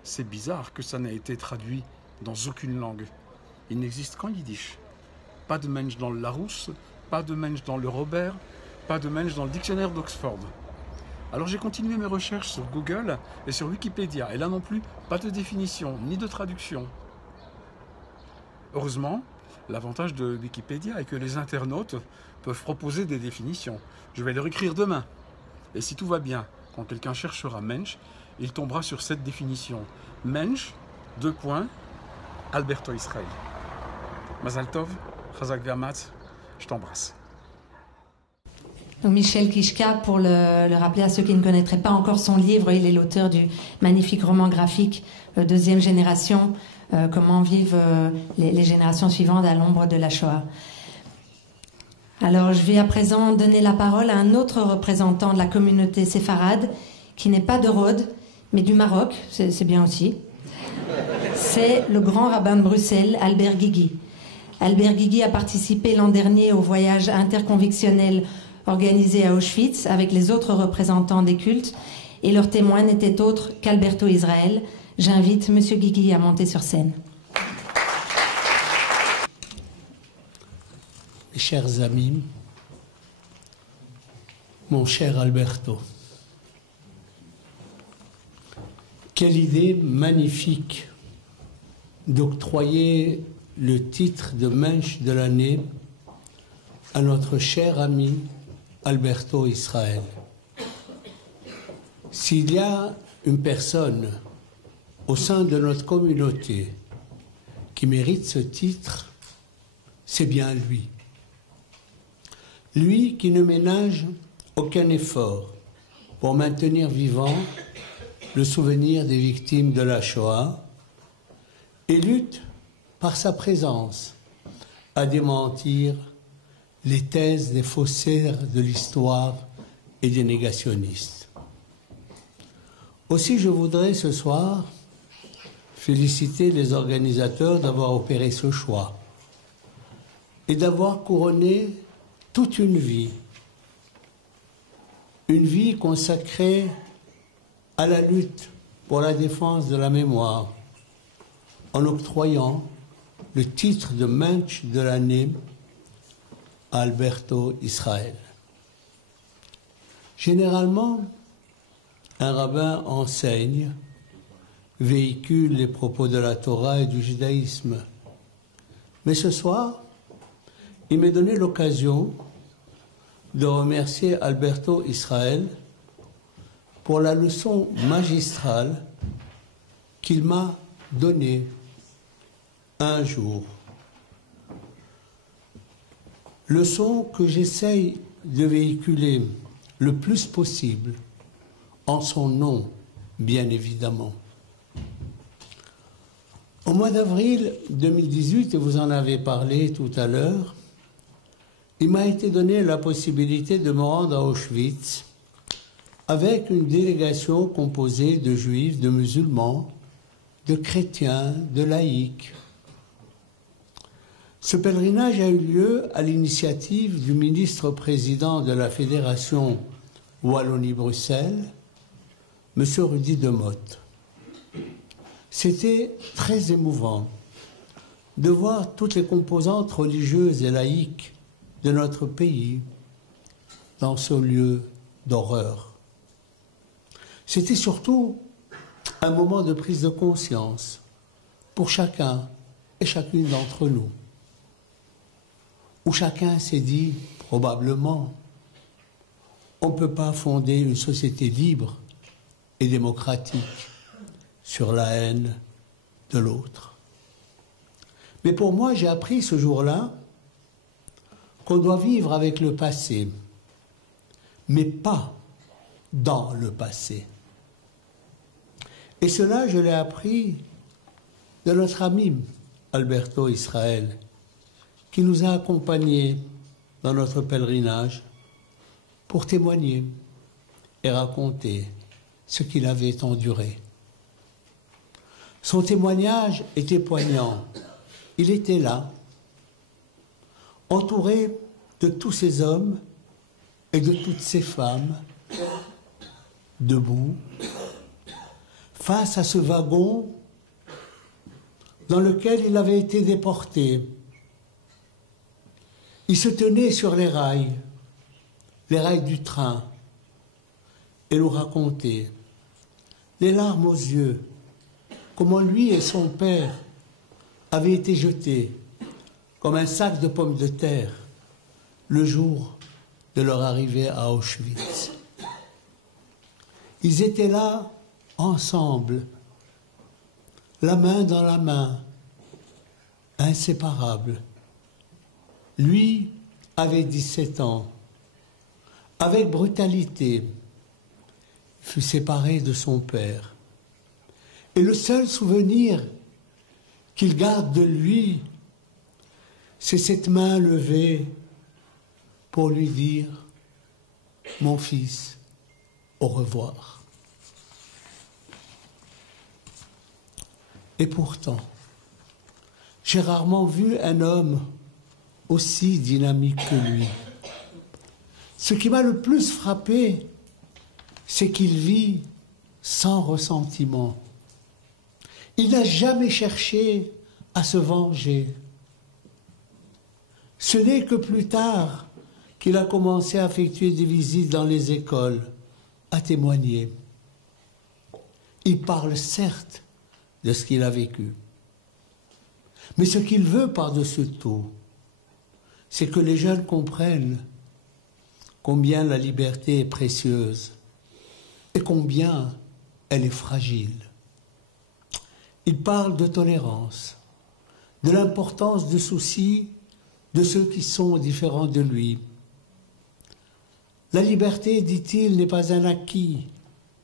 C'est bizarre que ça n'ait été traduit dans aucune langue. Il n'existe qu'en yiddish. Pas de Mensch dans le Larousse, pas de Mensch dans le Robert, pas de Mensch dans le dictionnaire d'Oxford. Alors j'ai continué mes recherches sur Google et sur Wikipédia. Et là non plus, pas de définition, ni de traduction. Heureusement, l'avantage de Wikipédia est que les internautes peuvent proposer des définitions. Je vais leur écrire demain. Et si tout va bien, quand quelqu'un cherchera Mensch, il tombera sur cette définition. Mensch, : Alberto Israël. Mazal Tov, Chazak Vermatz, je t'embrasse. Donc Michel Kishka, pour le rappeler à ceux qui ne connaîtraient pas encore son livre, il est l'auteur du magnifique roman graphique Deuxième génération, comment vivent les générations suivantes à l'ombre de la Shoah. Alors, je vais à présent donner la parole à un autre représentant de la communauté séfarade, qui n'est pas de Rhodes, mais du Maroc, c'est bien aussi. C'est le grand rabbin de Bruxelles, Albert Guigui. Albert Guigui a participé l'an dernier au voyage interconvictionnel organisé à Auschwitz avec les autres représentants des cultes, et leur témoin n'était autre qu'Alberto Israël. J'invite M. Guigui à monter sur scène. Mes chers amis, mon cher Alberto, quelle idée magnifique d'octroyer le titre de Mensch de l'année à notre cher ami Alberto Israël. S'il y a une personne au sein de notre communauté qui mérite ce titre, c'est bien lui. Lui qui ne ménage aucun effort pour maintenir vivant le souvenir des victimes de la Shoah et lutte par sa présence à démentir les thèses des faussaires de l'histoire et des négationnistes. Aussi, je voudrais ce soir féliciter les organisateurs d'avoir opéré ce choix et d'avoir couronné toute une vie consacrée à la lutte pour la défense de la mémoire, en octroyant le titre de Mensch de l'année à Alberto Israël. Généralement, un rabbin enseigne, véhicule les propos de la Torah et du judaïsme. Mais ce soir, il m'est donné l'occasion de remercier Alberto Israël pour la leçon magistrale qu'il m'a donnée un jour. Leçon que j'essaye de véhiculer le plus possible, en son nom, bien évidemment. Au mois d'avril 2018, et vous en avez parlé tout à l'heure, il m'a été donné la possibilité de me rendre à Auschwitz avec une délégation composée de juifs, de musulmans, de chrétiens, de laïcs. Ce pèlerinage a eu lieu à l'initiative du ministre-président de la Fédération Wallonie-Bruxelles, M. Rudy Demotte. C'était très émouvant de voir toutes les composantes religieuses et laïques de notre pays dans ce lieu d'horreur. C'était surtout un moment de prise de conscience pour chacun et chacune d'entre nous, où chacun s'est dit, probablement, on ne peut pas fonder une société libre et démocratique sur la haine de l'autre. Mais pour moi, j'ai appris ce jour-là qu'on doit vivre avec le passé, mais pas dans le passé. Et cela, je l'ai appris de notre ami Alberto Israël, qui nous a accompagnés dans notre pèlerinage pour témoigner et raconter ce qu'il avait enduré. Son témoignage était poignant. Il était là, entouré de tous ces hommes et de toutes ces femmes, debout, face à ce wagon dans lequel il avait été déporté. Il se tenait sur les rails du train, et nous racontait, les larmes aux yeux, comment lui et son père avaient été jetés comme un sac de pommes de terre le jour de leur arrivée à Auschwitz. Ils étaient là, ensemble, la main dans la main, inséparables. Lui avait 17 ans. Avec brutalité, il fut séparé de son père. Et le seul souvenir qu'il garde de lui, c'est cette main levée pour lui dire « Mon fils, au revoir ». Et pourtant, j'ai rarement vu un homme aussi dynamique que lui. Ce qui m'a le plus frappé, c'est qu'il vit sans ressentiment. Il n'a jamais cherché à se venger. Ce n'est que plus tard qu'il a commencé à effectuer des visites dans les écoles, à témoigner. Il parle certes de ce qu'il a vécu, mais ce qu'il veut par-dessus tout, c'est que les jeunes comprennent combien la liberté est précieuse et combien elle est fragile. Il parle de tolérance, de l'importance du souci de ceux qui sont différents de lui. La liberté, dit-il, n'est pas un acquis.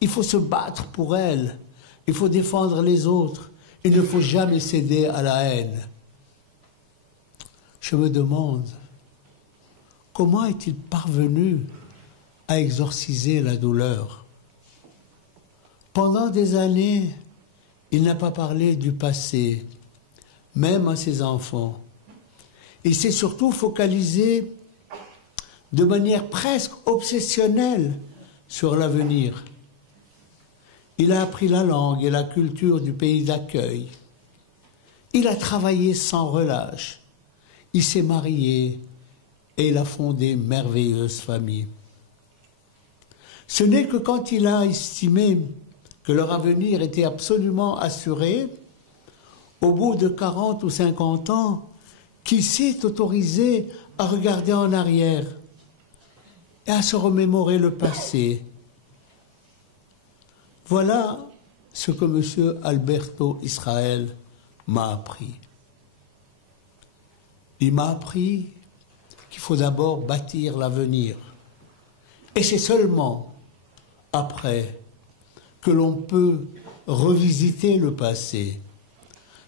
Il faut se battre pour elle. Il faut défendre les autres. Il ne faut jamais céder à la haine. Je me demande, comment est-il parvenu à exorciser la douleur? Pendant des années, il n'a pas parlé du passé, même à ses enfants. Il s'est surtout focalisé de manière presque obsessionnelle sur l'avenir. Il a appris la langue et la culture du pays d'accueil. Il a travaillé sans relâche. Il s'est marié et il a fondé une merveilleuse famille. Ce n'est que quand il a estimé que leur avenir était absolument assuré, au bout de 40 ou 50 ans, qu'il s'est autorisé à regarder en arrière et à se remémorer le passé. Voilà ce que M. Alberto Israel m'a appris. Il m'a appris qu'il faut d'abord bâtir l'avenir. Et c'est seulement après que l'on peut revisiter le passé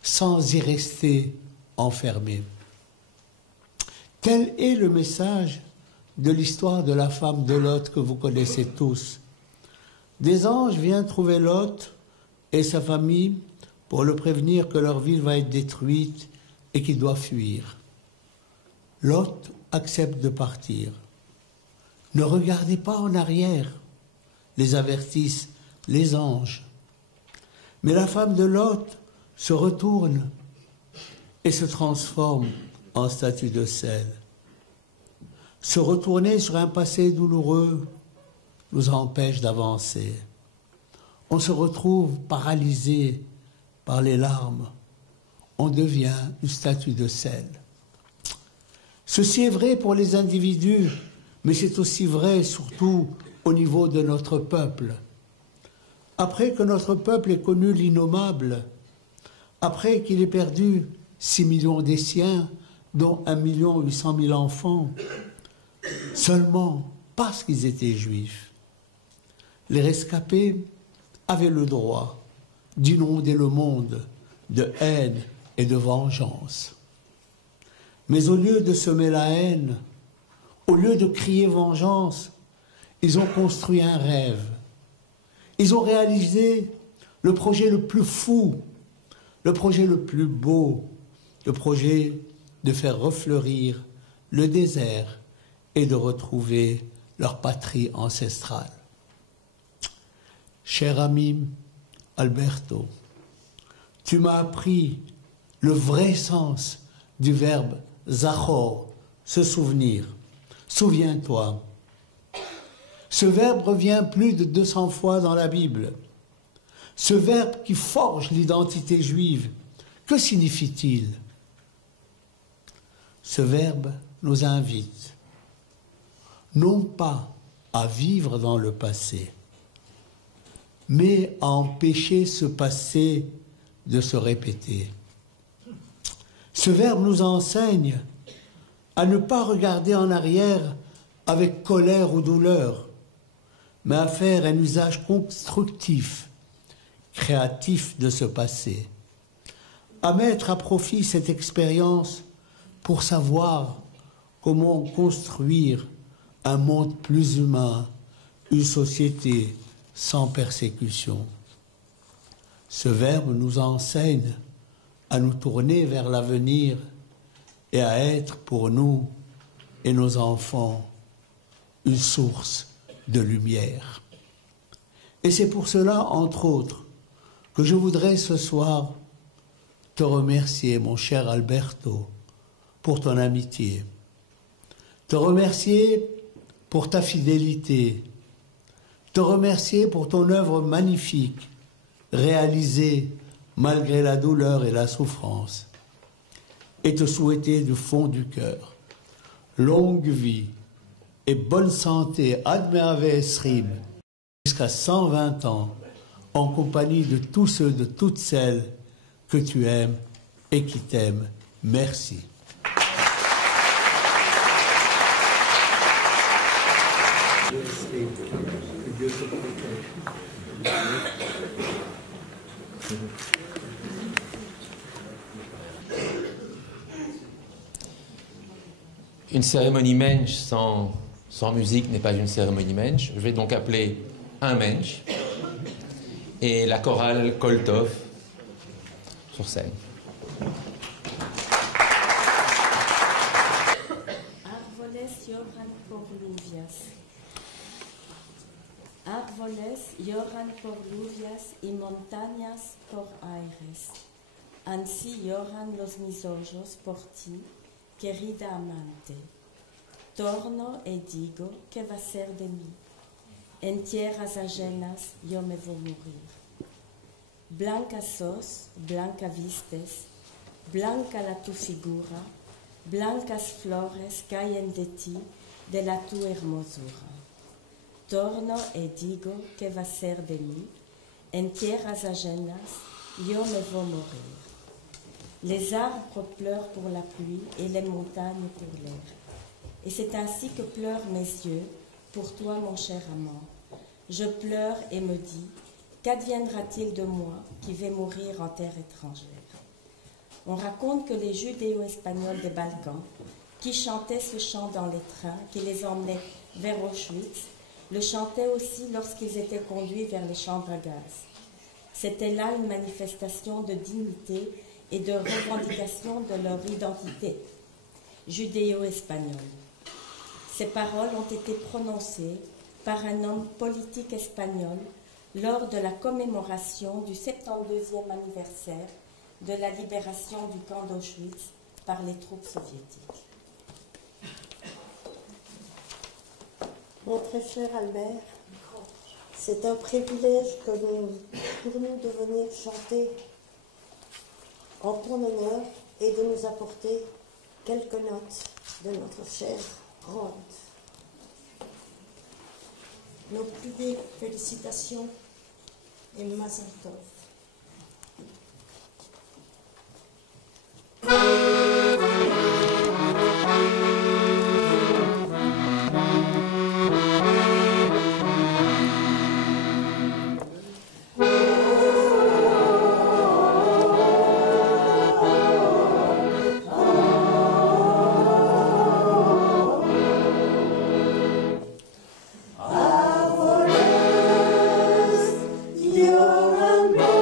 sans y rester enfermé. Tel est le message de l'histoire de la femme de Lot que vous connaissez tous. Des anges viennent trouver Lot et sa famille pour le prévenir que leur ville va être détruite et qu'il doit fuir. Lot accepte de partir. Ne regardez pas en arrière, les avertissent les anges. Mais la femme de Lot se retourne et se transforme en statue de sel. Se retourner sur un passé douloureux nous empêche d'avancer. On se retrouve paralysé par les larmes. On devient une statue de sel. Ceci est vrai pour les individus, mais c'est aussi vrai surtout au niveau de notre peuple. Après que notre peuple ait connu l'innommable, après qu'il ait perdu 6 millions des siens, dont 1 800 000 enfants, seulement parce qu'ils étaient juifs, les rescapés avaient le droit d'inonder le monde de haine et de vengeance. Mais au lieu de semer la haine, au lieu de crier vengeance, ils ont construit un rêve. Ils ont réalisé le projet le plus fou, le projet le plus beau, le projet de faire refleurir le désert et de retrouver leur patrie ancestrale. Cher ami Alberto, tu m'as appris le vrai sens du verbe zachor, se souvenir. Souviens-toi. Ce verbe revient plus de 200 fois dans la Bible. Ce verbe qui forge l'identité juive, que signifie-t-il? Ce verbe nous invite non pas à vivre dans le passé, mais à empêcher ce passé de se répéter. Ce verbe nous enseigne à ne pas regarder en arrière avec colère ou douleur, mais à faire un usage constructif, créatif de ce passé, à mettre à profit cette expérience pour savoir comment construire un monde plus humain, une société sans persécution. Ce verbe nous enseigne à nous tourner vers l'avenir et à être pour nous et nos enfants une source de lumière. Et c'est pour cela, entre autres, que je voudrais ce soir te remercier, mon cher Alberto, pour ton amitié, te remercier pour ta fidélité, te remercier pour ton œuvre magnifique, réalisée malgré la douleur et la souffrance, et te souhaiter du fond du cœur longue vie et bonne santé ad meaveesrim jusqu'à 120 ans, en compagnie de tous ceux, de toutes celles que tu aimes et qui t'aiment. Merci. Une cérémonie mensch sans musique n'est pas une cérémonie mensch. Je vais donc appeler un mensch et la chorale Koltov sur scène. Árboles lloran por lluvias y montañas por aires. Así lloran los mis ojos por ti, querida amante. Torno y digo, ¿qué va a ser de mí? En tierras ajenas yo me voy a morir. Blanca sos, blanca vistes, blanca la tu figura, blancas flores caen de ti, de la tu hermosura. Torno y digo, ¿qué va a ser de mí? En tierras ajenas yo me voy a morir. Les arbres pleurent pour la pluie et les montagnes pour l'air. Et c'est ainsi que pleurent mes yeux pour toi, mon cher amant. Je pleure et me dis, qu'adviendra-t-il de moi qui vais mourir en terre étrangère? On raconte que les judéo-espagnols des Balkans, qui chantaient ce chant dans les trains, qui les emmenaient vers Auschwitz, le chantaient aussi lorsqu'ils étaient conduits vers les chambres à gaz. C'était là une manifestation de dignité et de revendication de leur identité judéo-espagnole. Ces paroles ont été prononcées par un homme politique espagnol lors de la commémoration du 72e anniversaire de la libération du camp d'Auschwitz par les troupes soviétiques. Mon très cher Albert, c'est un privilège pour nous de venir chanter en ton honneur et de nous apporter quelques notes de notre chère Rhodes. Nos plus vives félicitations et Mazel Tov. Árboles lloran por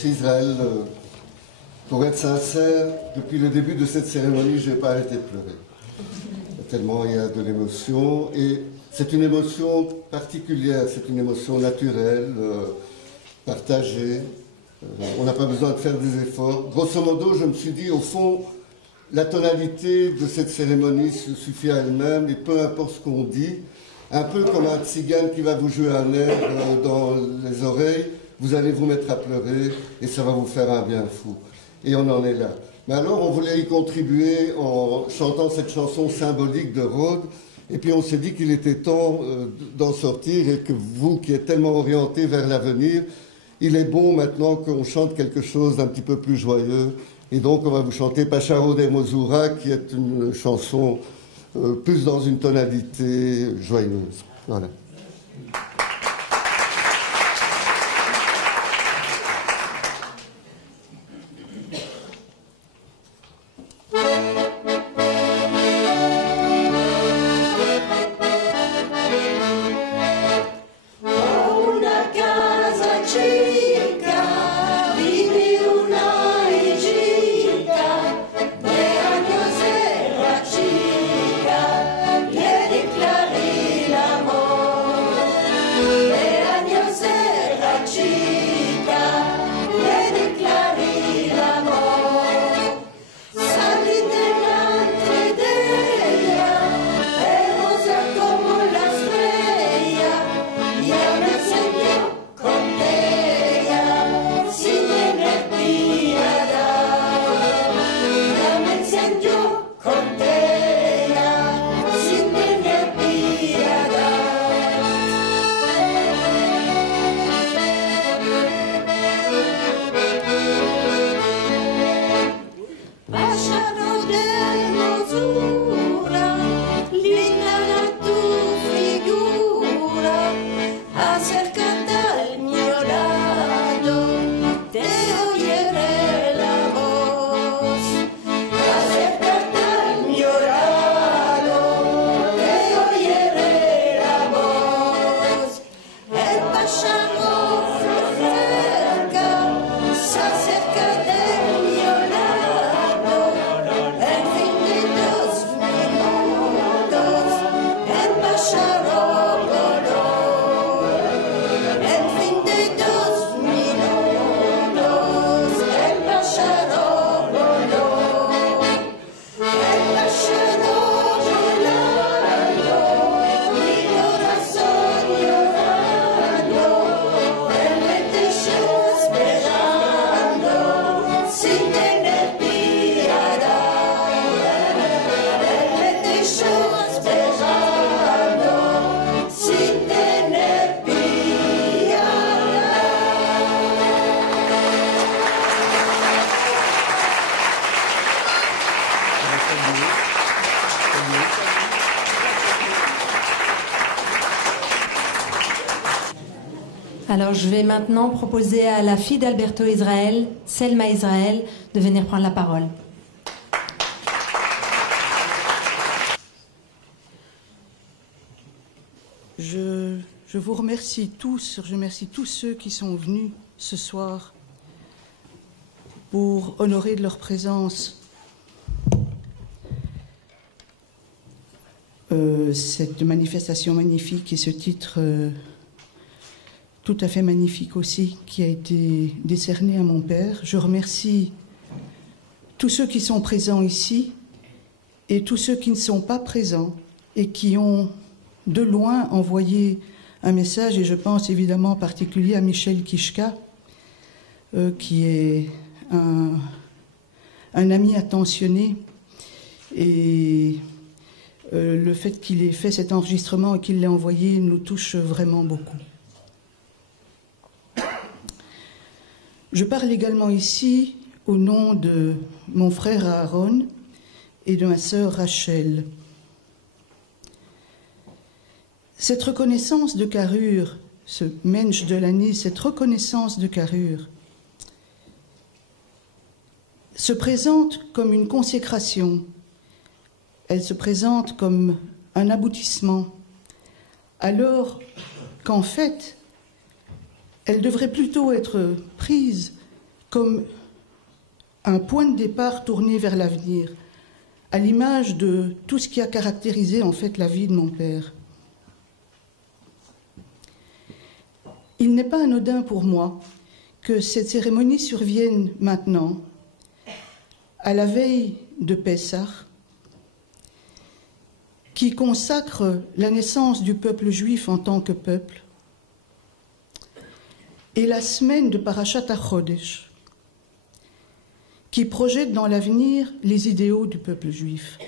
Merci Israël. Pour être sincère, depuis le début de cette cérémonie, je n'ai pas arrêté de pleurer. Tellement il y a de l'émotion. Et c'est une émotion particulière, c'est une émotion naturelle, partagée. On n'a pas besoin de faire des efforts. Grosso modo, je me suis dit, au fond, la tonalité de cette cérémonie se suffit à elle-même, et peu importe ce qu'on dit, un peu comme un tzigane qui va vous jouer un air dans les oreilles, vous allez vous mettre à pleurer et ça va vous faire un bien fou. Et on en est là. Mais alors, on voulait y contribuer en chantant cette chanson symbolique de Rhodes, et puis on s'est dit qu'il était temps d'en sortir, et que vous, qui êtes tellement orientés vers l'avenir, il est bon maintenant qu'on chante quelque chose d'un petit peu plus joyeux. Et donc, on va vous chanter Pacharo de Mozura, qui est une chanson plus dans une tonalité joyeuse. Voilà. Alors je vais maintenant proposer à la fille d'Alberto Israël, Selma Israël, de venir prendre la parole. Je vous remercie tous, je remercie tous ceux qui sont venus ce soir pour honorer de leur présence cette manifestation magnifique et ce titre tout à fait magnifique aussi qui a été décerné à mon père. Je remercie tous ceux qui sont présents ici et tous ceux qui ne sont pas présents et qui ont de loin envoyé un message, et je pense évidemment en particulier à Michel Kishka, qui est un ami attentionné, et le fait qu'il ait fait cet enregistrement et qu'il l'ait envoyé nous touche vraiment beaucoup. Je parle également ici au nom de mon frère Aaron et de ma sœur Rachel. Cette reconnaissance de carrure, ce mensch de l'année, cette reconnaissance de carrure, se présente comme une consécration. Elle se présente comme un aboutissement, alors qu'en fait, elle devrait plutôt être prise comme un point de départ tourné vers l'avenir, à l'image de tout ce qui a caractérisé en fait la vie de mon père. Il n'est pas anodin pour moi que cette cérémonie survienne maintenant, à la veille de Pessah, qui consacre la naissance du peuple juif en tant que peuple, et la semaine de Parashat HaChodesh, qui projette dans l'avenir les idéaux du peuple juif.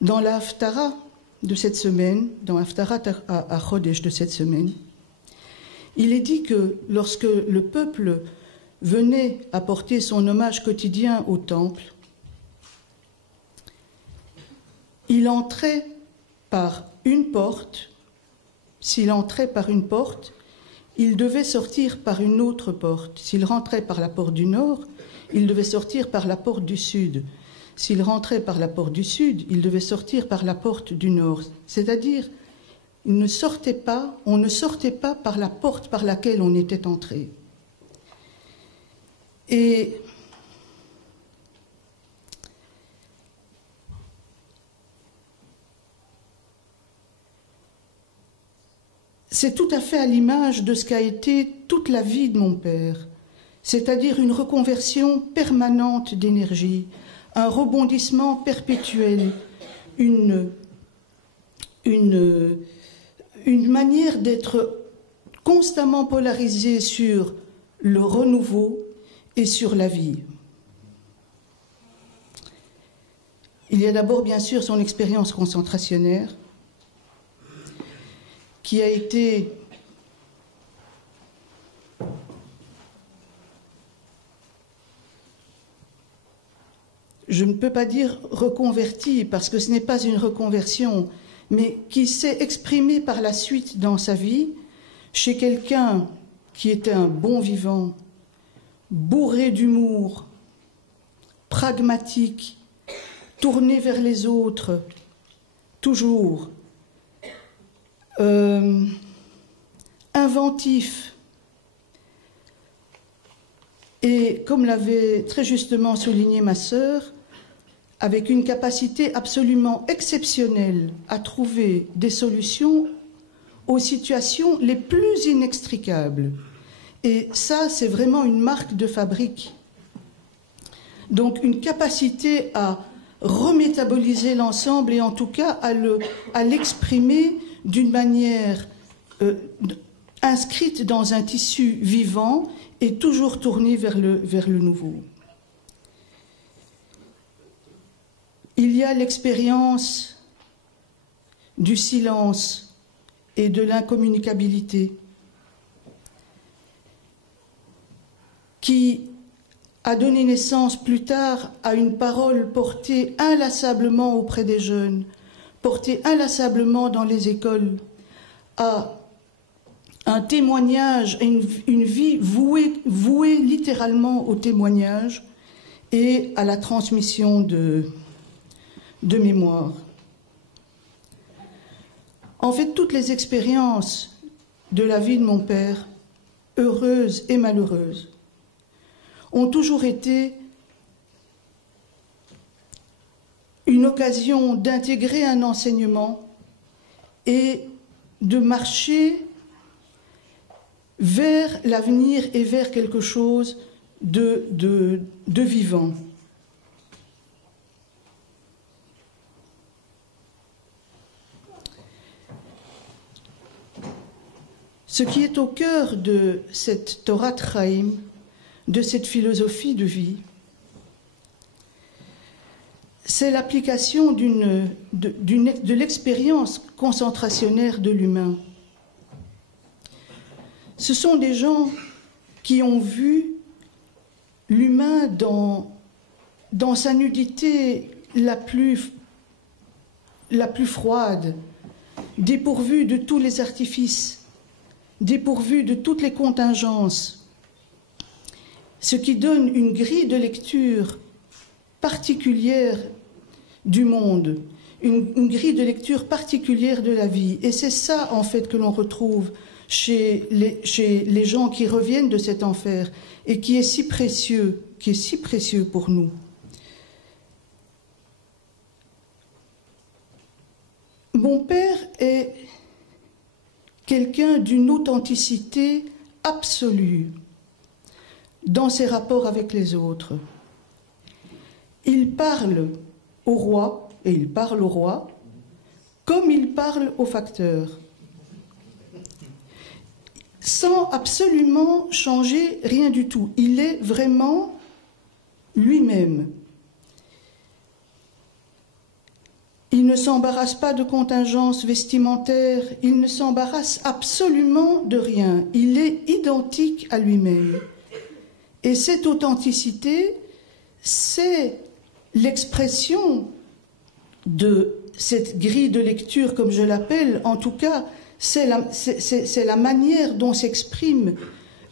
Dans la Haftara de cette semaine, dans Haftarat HaChodesh de cette semaine, il est dit que lorsque le peuple venait apporter son hommage quotidien au temple, il entrait par une porte. S'il entrait par une porte, il devait sortir par une autre porte. S'il rentrait par la porte du nord, il devait sortir par la porte du sud. S'il rentrait par la porte du sud, il devait sortir par la porte du nord. C'est-à-dire, on ne sortait pas par la porte par laquelle on était entré. Et c'est tout à fait à l'image de ce qu'a été toute la vie de mon père, c'est-à-dire une reconversion permanente d'énergie, un rebondissement perpétuel, une manière d'être constamment polarisé sur le renouveau et sur la vie. Il y a d'abord, bien sûr, son expérience concentrationnaire, qui a été je ne peux pas dire reconverti, parce que ce n'est pas une reconversion, mais qui s'est exprimé par la suite dans sa vie chez quelqu'un qui était un bon vivant, bourré d'humour, pragmatique, tourné vers les autres, toujours, inventif. Et comme l'avait très justement souligné ma sœur, avec une capacité absolument exceptionnelle à trouver des solutions aux situations les plus inextricables. Et ça, c'est vraiment une marque de fabrique. Donc une capacité à remétaboliser l'ensemble et en tout cas à l'exprimer d'une manière inscrite dans un tissu vivant et toujours tourné vers le nouveau. Il y a l'expérience du silence et de l'incommunicabilité qui a donné naissance plus tard à une parole portée inlassablement auprès des jeunes, portée inlassablement dans les écoles, à un témoignage, une vie vouée littéralement au témoignage et à la transmission de mémoire. En fait, toutes les expériences de la vie de mon père, heureuses et malheureuses, ont toujours été une occasion d'intégrer un enseignement et de marcher vers l'avenir et vers quelque chose de vivant. Ce qui est au cœur de cette Torat Chaim, de cette philosophie de vie, c'est l'application de l'expérience concentrationnaire de l'humain. Ce sont des gens qui ont vu l'humain dans sa nudité la plus froide, dépourvu de tous les artifices, dépourvu de toutes les contingences, ce qui donne une grille de lecture particulière du monde, une grille de lecture particulière de la vie. Et c'est ça, en fait, que l'on retrouve chez les gens qui reviennent de cet enfer et qui est si précieux pour nous. Mon père est quelqu'un d'une authenticité absolue dans ses rapports avec les autres. Il parle au roi, et il parle au roi, comme il parle au facteur, sans absolument changer rien du tout. Il est vraiment lui-même. Il ne s'embarrasse pas de contingences vestimentaires, il ne s'embarrasse absolument de rien. Il est identique à lui-même. Et cette authenticité, c'est l'expression de cette grille de lecture, comme je l'appelle. En tout cas, c'est la manière dont s'exprime,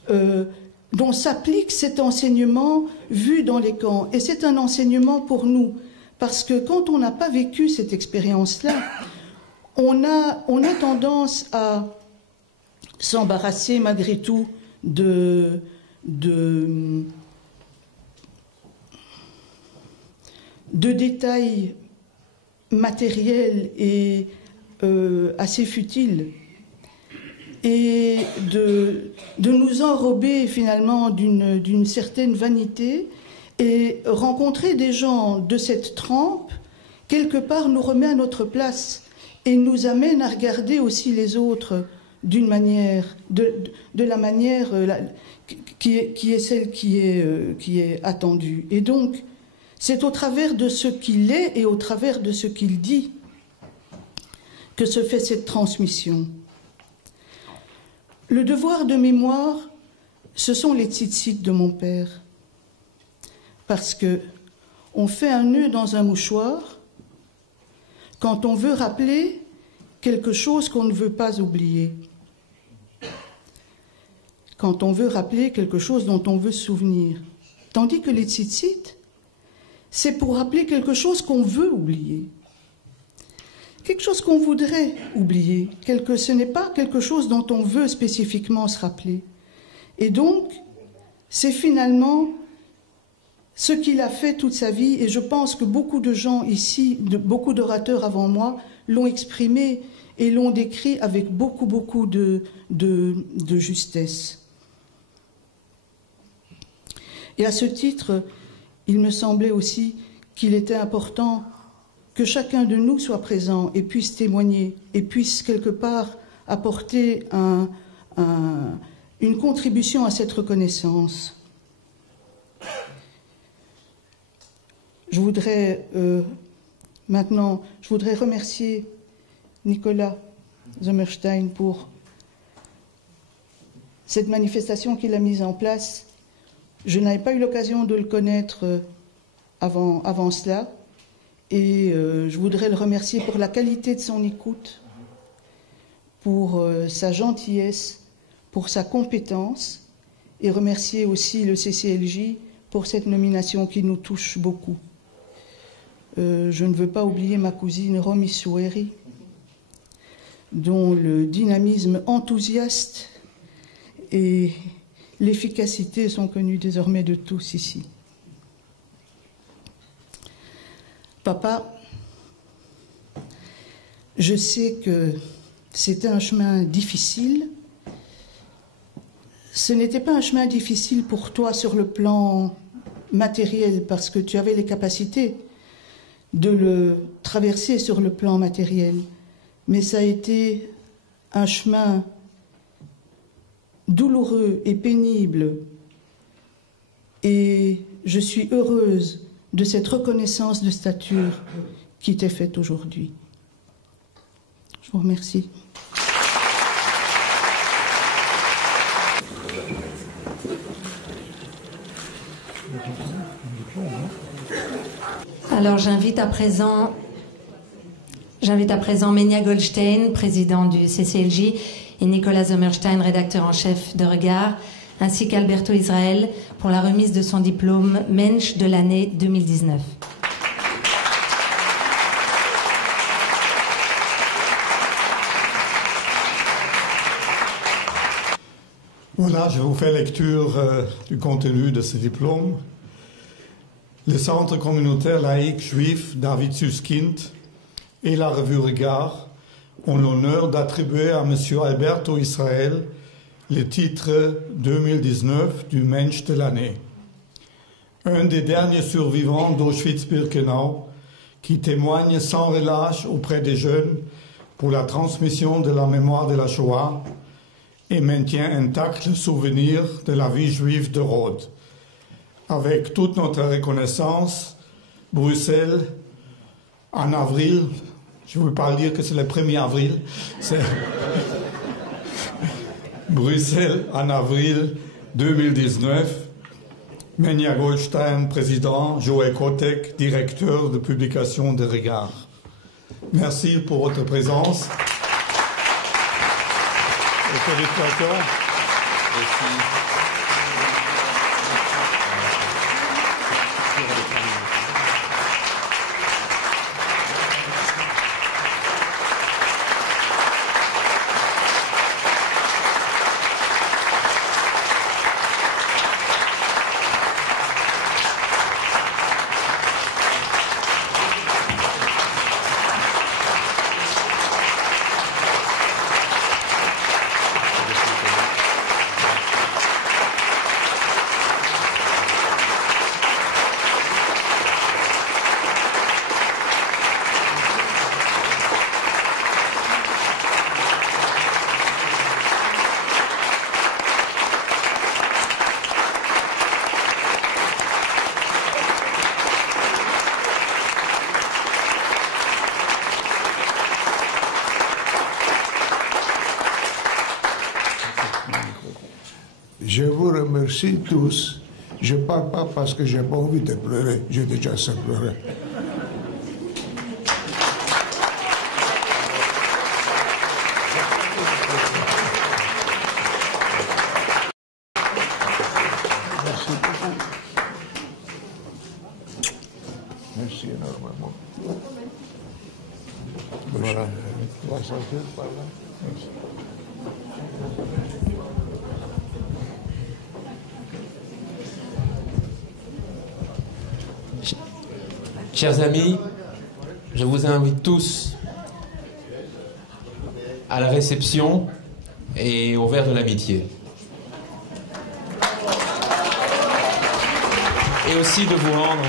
dont s'applique cet enseignement vu dans les camps. Et c'est un enseignement pour nous. Parce que quand on n'a pas vécu cette expérience-là, on a tendance à s'embarrasser malgré tout de détails matériels et assez futiles, et de nous enrober finalement d'une certaine vanité. Et rencontrer des gens de cette trempe, quelque part, nous remet à notre place et nous amène à regarder aussi les autres d'une manière, de la manière qui est celle qui est attendue. Et donc, c'est au travers de ce qu'il est et au travers de ce qu'il dit que se fait cette transmission. Le devoir de mémoire, ce sont les tzitzit de mon père. Parce qu'on fait un nœud dans un mouchoir quand on veut rappeler quelque chose qu'on ne veut pas oublier. Quand on veut rappeler quelque chose dont on veut se souvenir. Tandis que les tzitzit, c'est pour rappeler quelque chose qu'on veut oublier. Quelque chose qu'on voudrait oublier. Ce n'est pas quelque chose dont on veut spécifiquement se rappeler. Et donc, c'est finalement ce qu'il a fait toute sa vie, et je pense que beaucoup de gens ici, beaucoup d'orateurs avant moi, l'ont exprimé et l'ont décrit avec beaucoup de justesse. Et à ce titre, il me semblait aussi qu'il était important que chacun de nous soit présent et puisse témoigner, et puisse quelque part apporter une contribution à cette reconnaissance. Je voudrais remercier Nicolas Sommerstein pour cette manifestation qu'il a mise en place. Je n'avais pas eu l'occasion de le connaître avant cela, et je voudrais le remercier pour la qualité de son écoute, pour sa gentillesse, pour sa compétence, et remercier aussi le CCLJ pour cette nomination qui nous touche beaucoup. Je ne veux pas oublier ma cousine Romy Soueri, dont le dynamisme enthousiaste et l'efficacité sont connus désormais de tous ici. Papa, je sais que c'était un chemin difficile. Ce n'était pas un chemin difficile pour toi sur le plan matériel, parce que tu avais les capacités de le traverser sur le plan matériel. Mais ça a été un chemin douloureux et pénible. Et je suis heureuse de cette reconnaissance de stature qui t'est faite aujourd'hui. Je vous remercie. Alors j'invite à présent Menia Goldstein, président du CCLJ, et Nicolas Sommerstein, rédacteur en chef de Regard, ainsi qu'Alberto Israel pour la remise de son diplôme Mensch de l'année 2019. Voilà, je vous fais lecture du contenu de ce diplôme. Le Centre communautaire laïque juif David Suskind et la revue Regard ont l'honneur d'attribuer à M. Alberto Israel le titre 2019 du Mensch de l'année. Un des derniers survivants d'Auschwitz-Birkenau qui témoigne sans relâche auprès des jeunes pour la transmission de la mémoire de la Shoah et maintient intact le souvenir de la vie juive de Rhodes. Avec toute notre reconnaissance, Bruxelles, en avril, je ne veux pas dire que c'est le 1er avril, c'est Bruxelles en avril 2019, Menia Goldstein, président, Joël Kotek, directeur de publication de Regard. Merci pour votre présence. Et félicitations. Merci. Je vous remercie tous. Je ne parle pas parce que je n'ai pas envie de pleurer. J'ai déjà assez pleuré. Merci beaucoup. Merci énormément. Voilà. On va sortir par là. Merci. Chers amis, je vous invite tous à la réception et au verre de l'amitié. Et aussi de vous rendre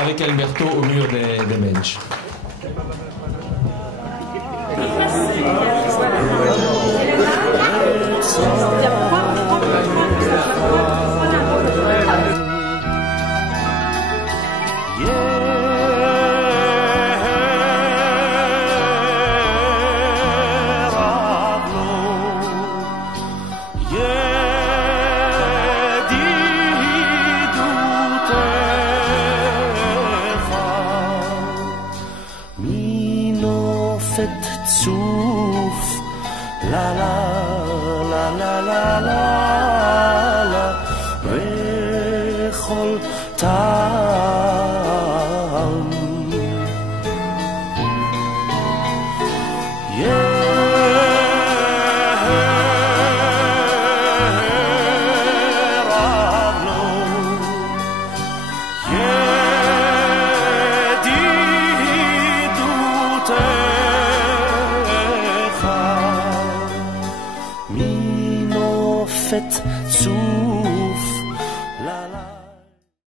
avec Alberto au mur des Mensch. Zu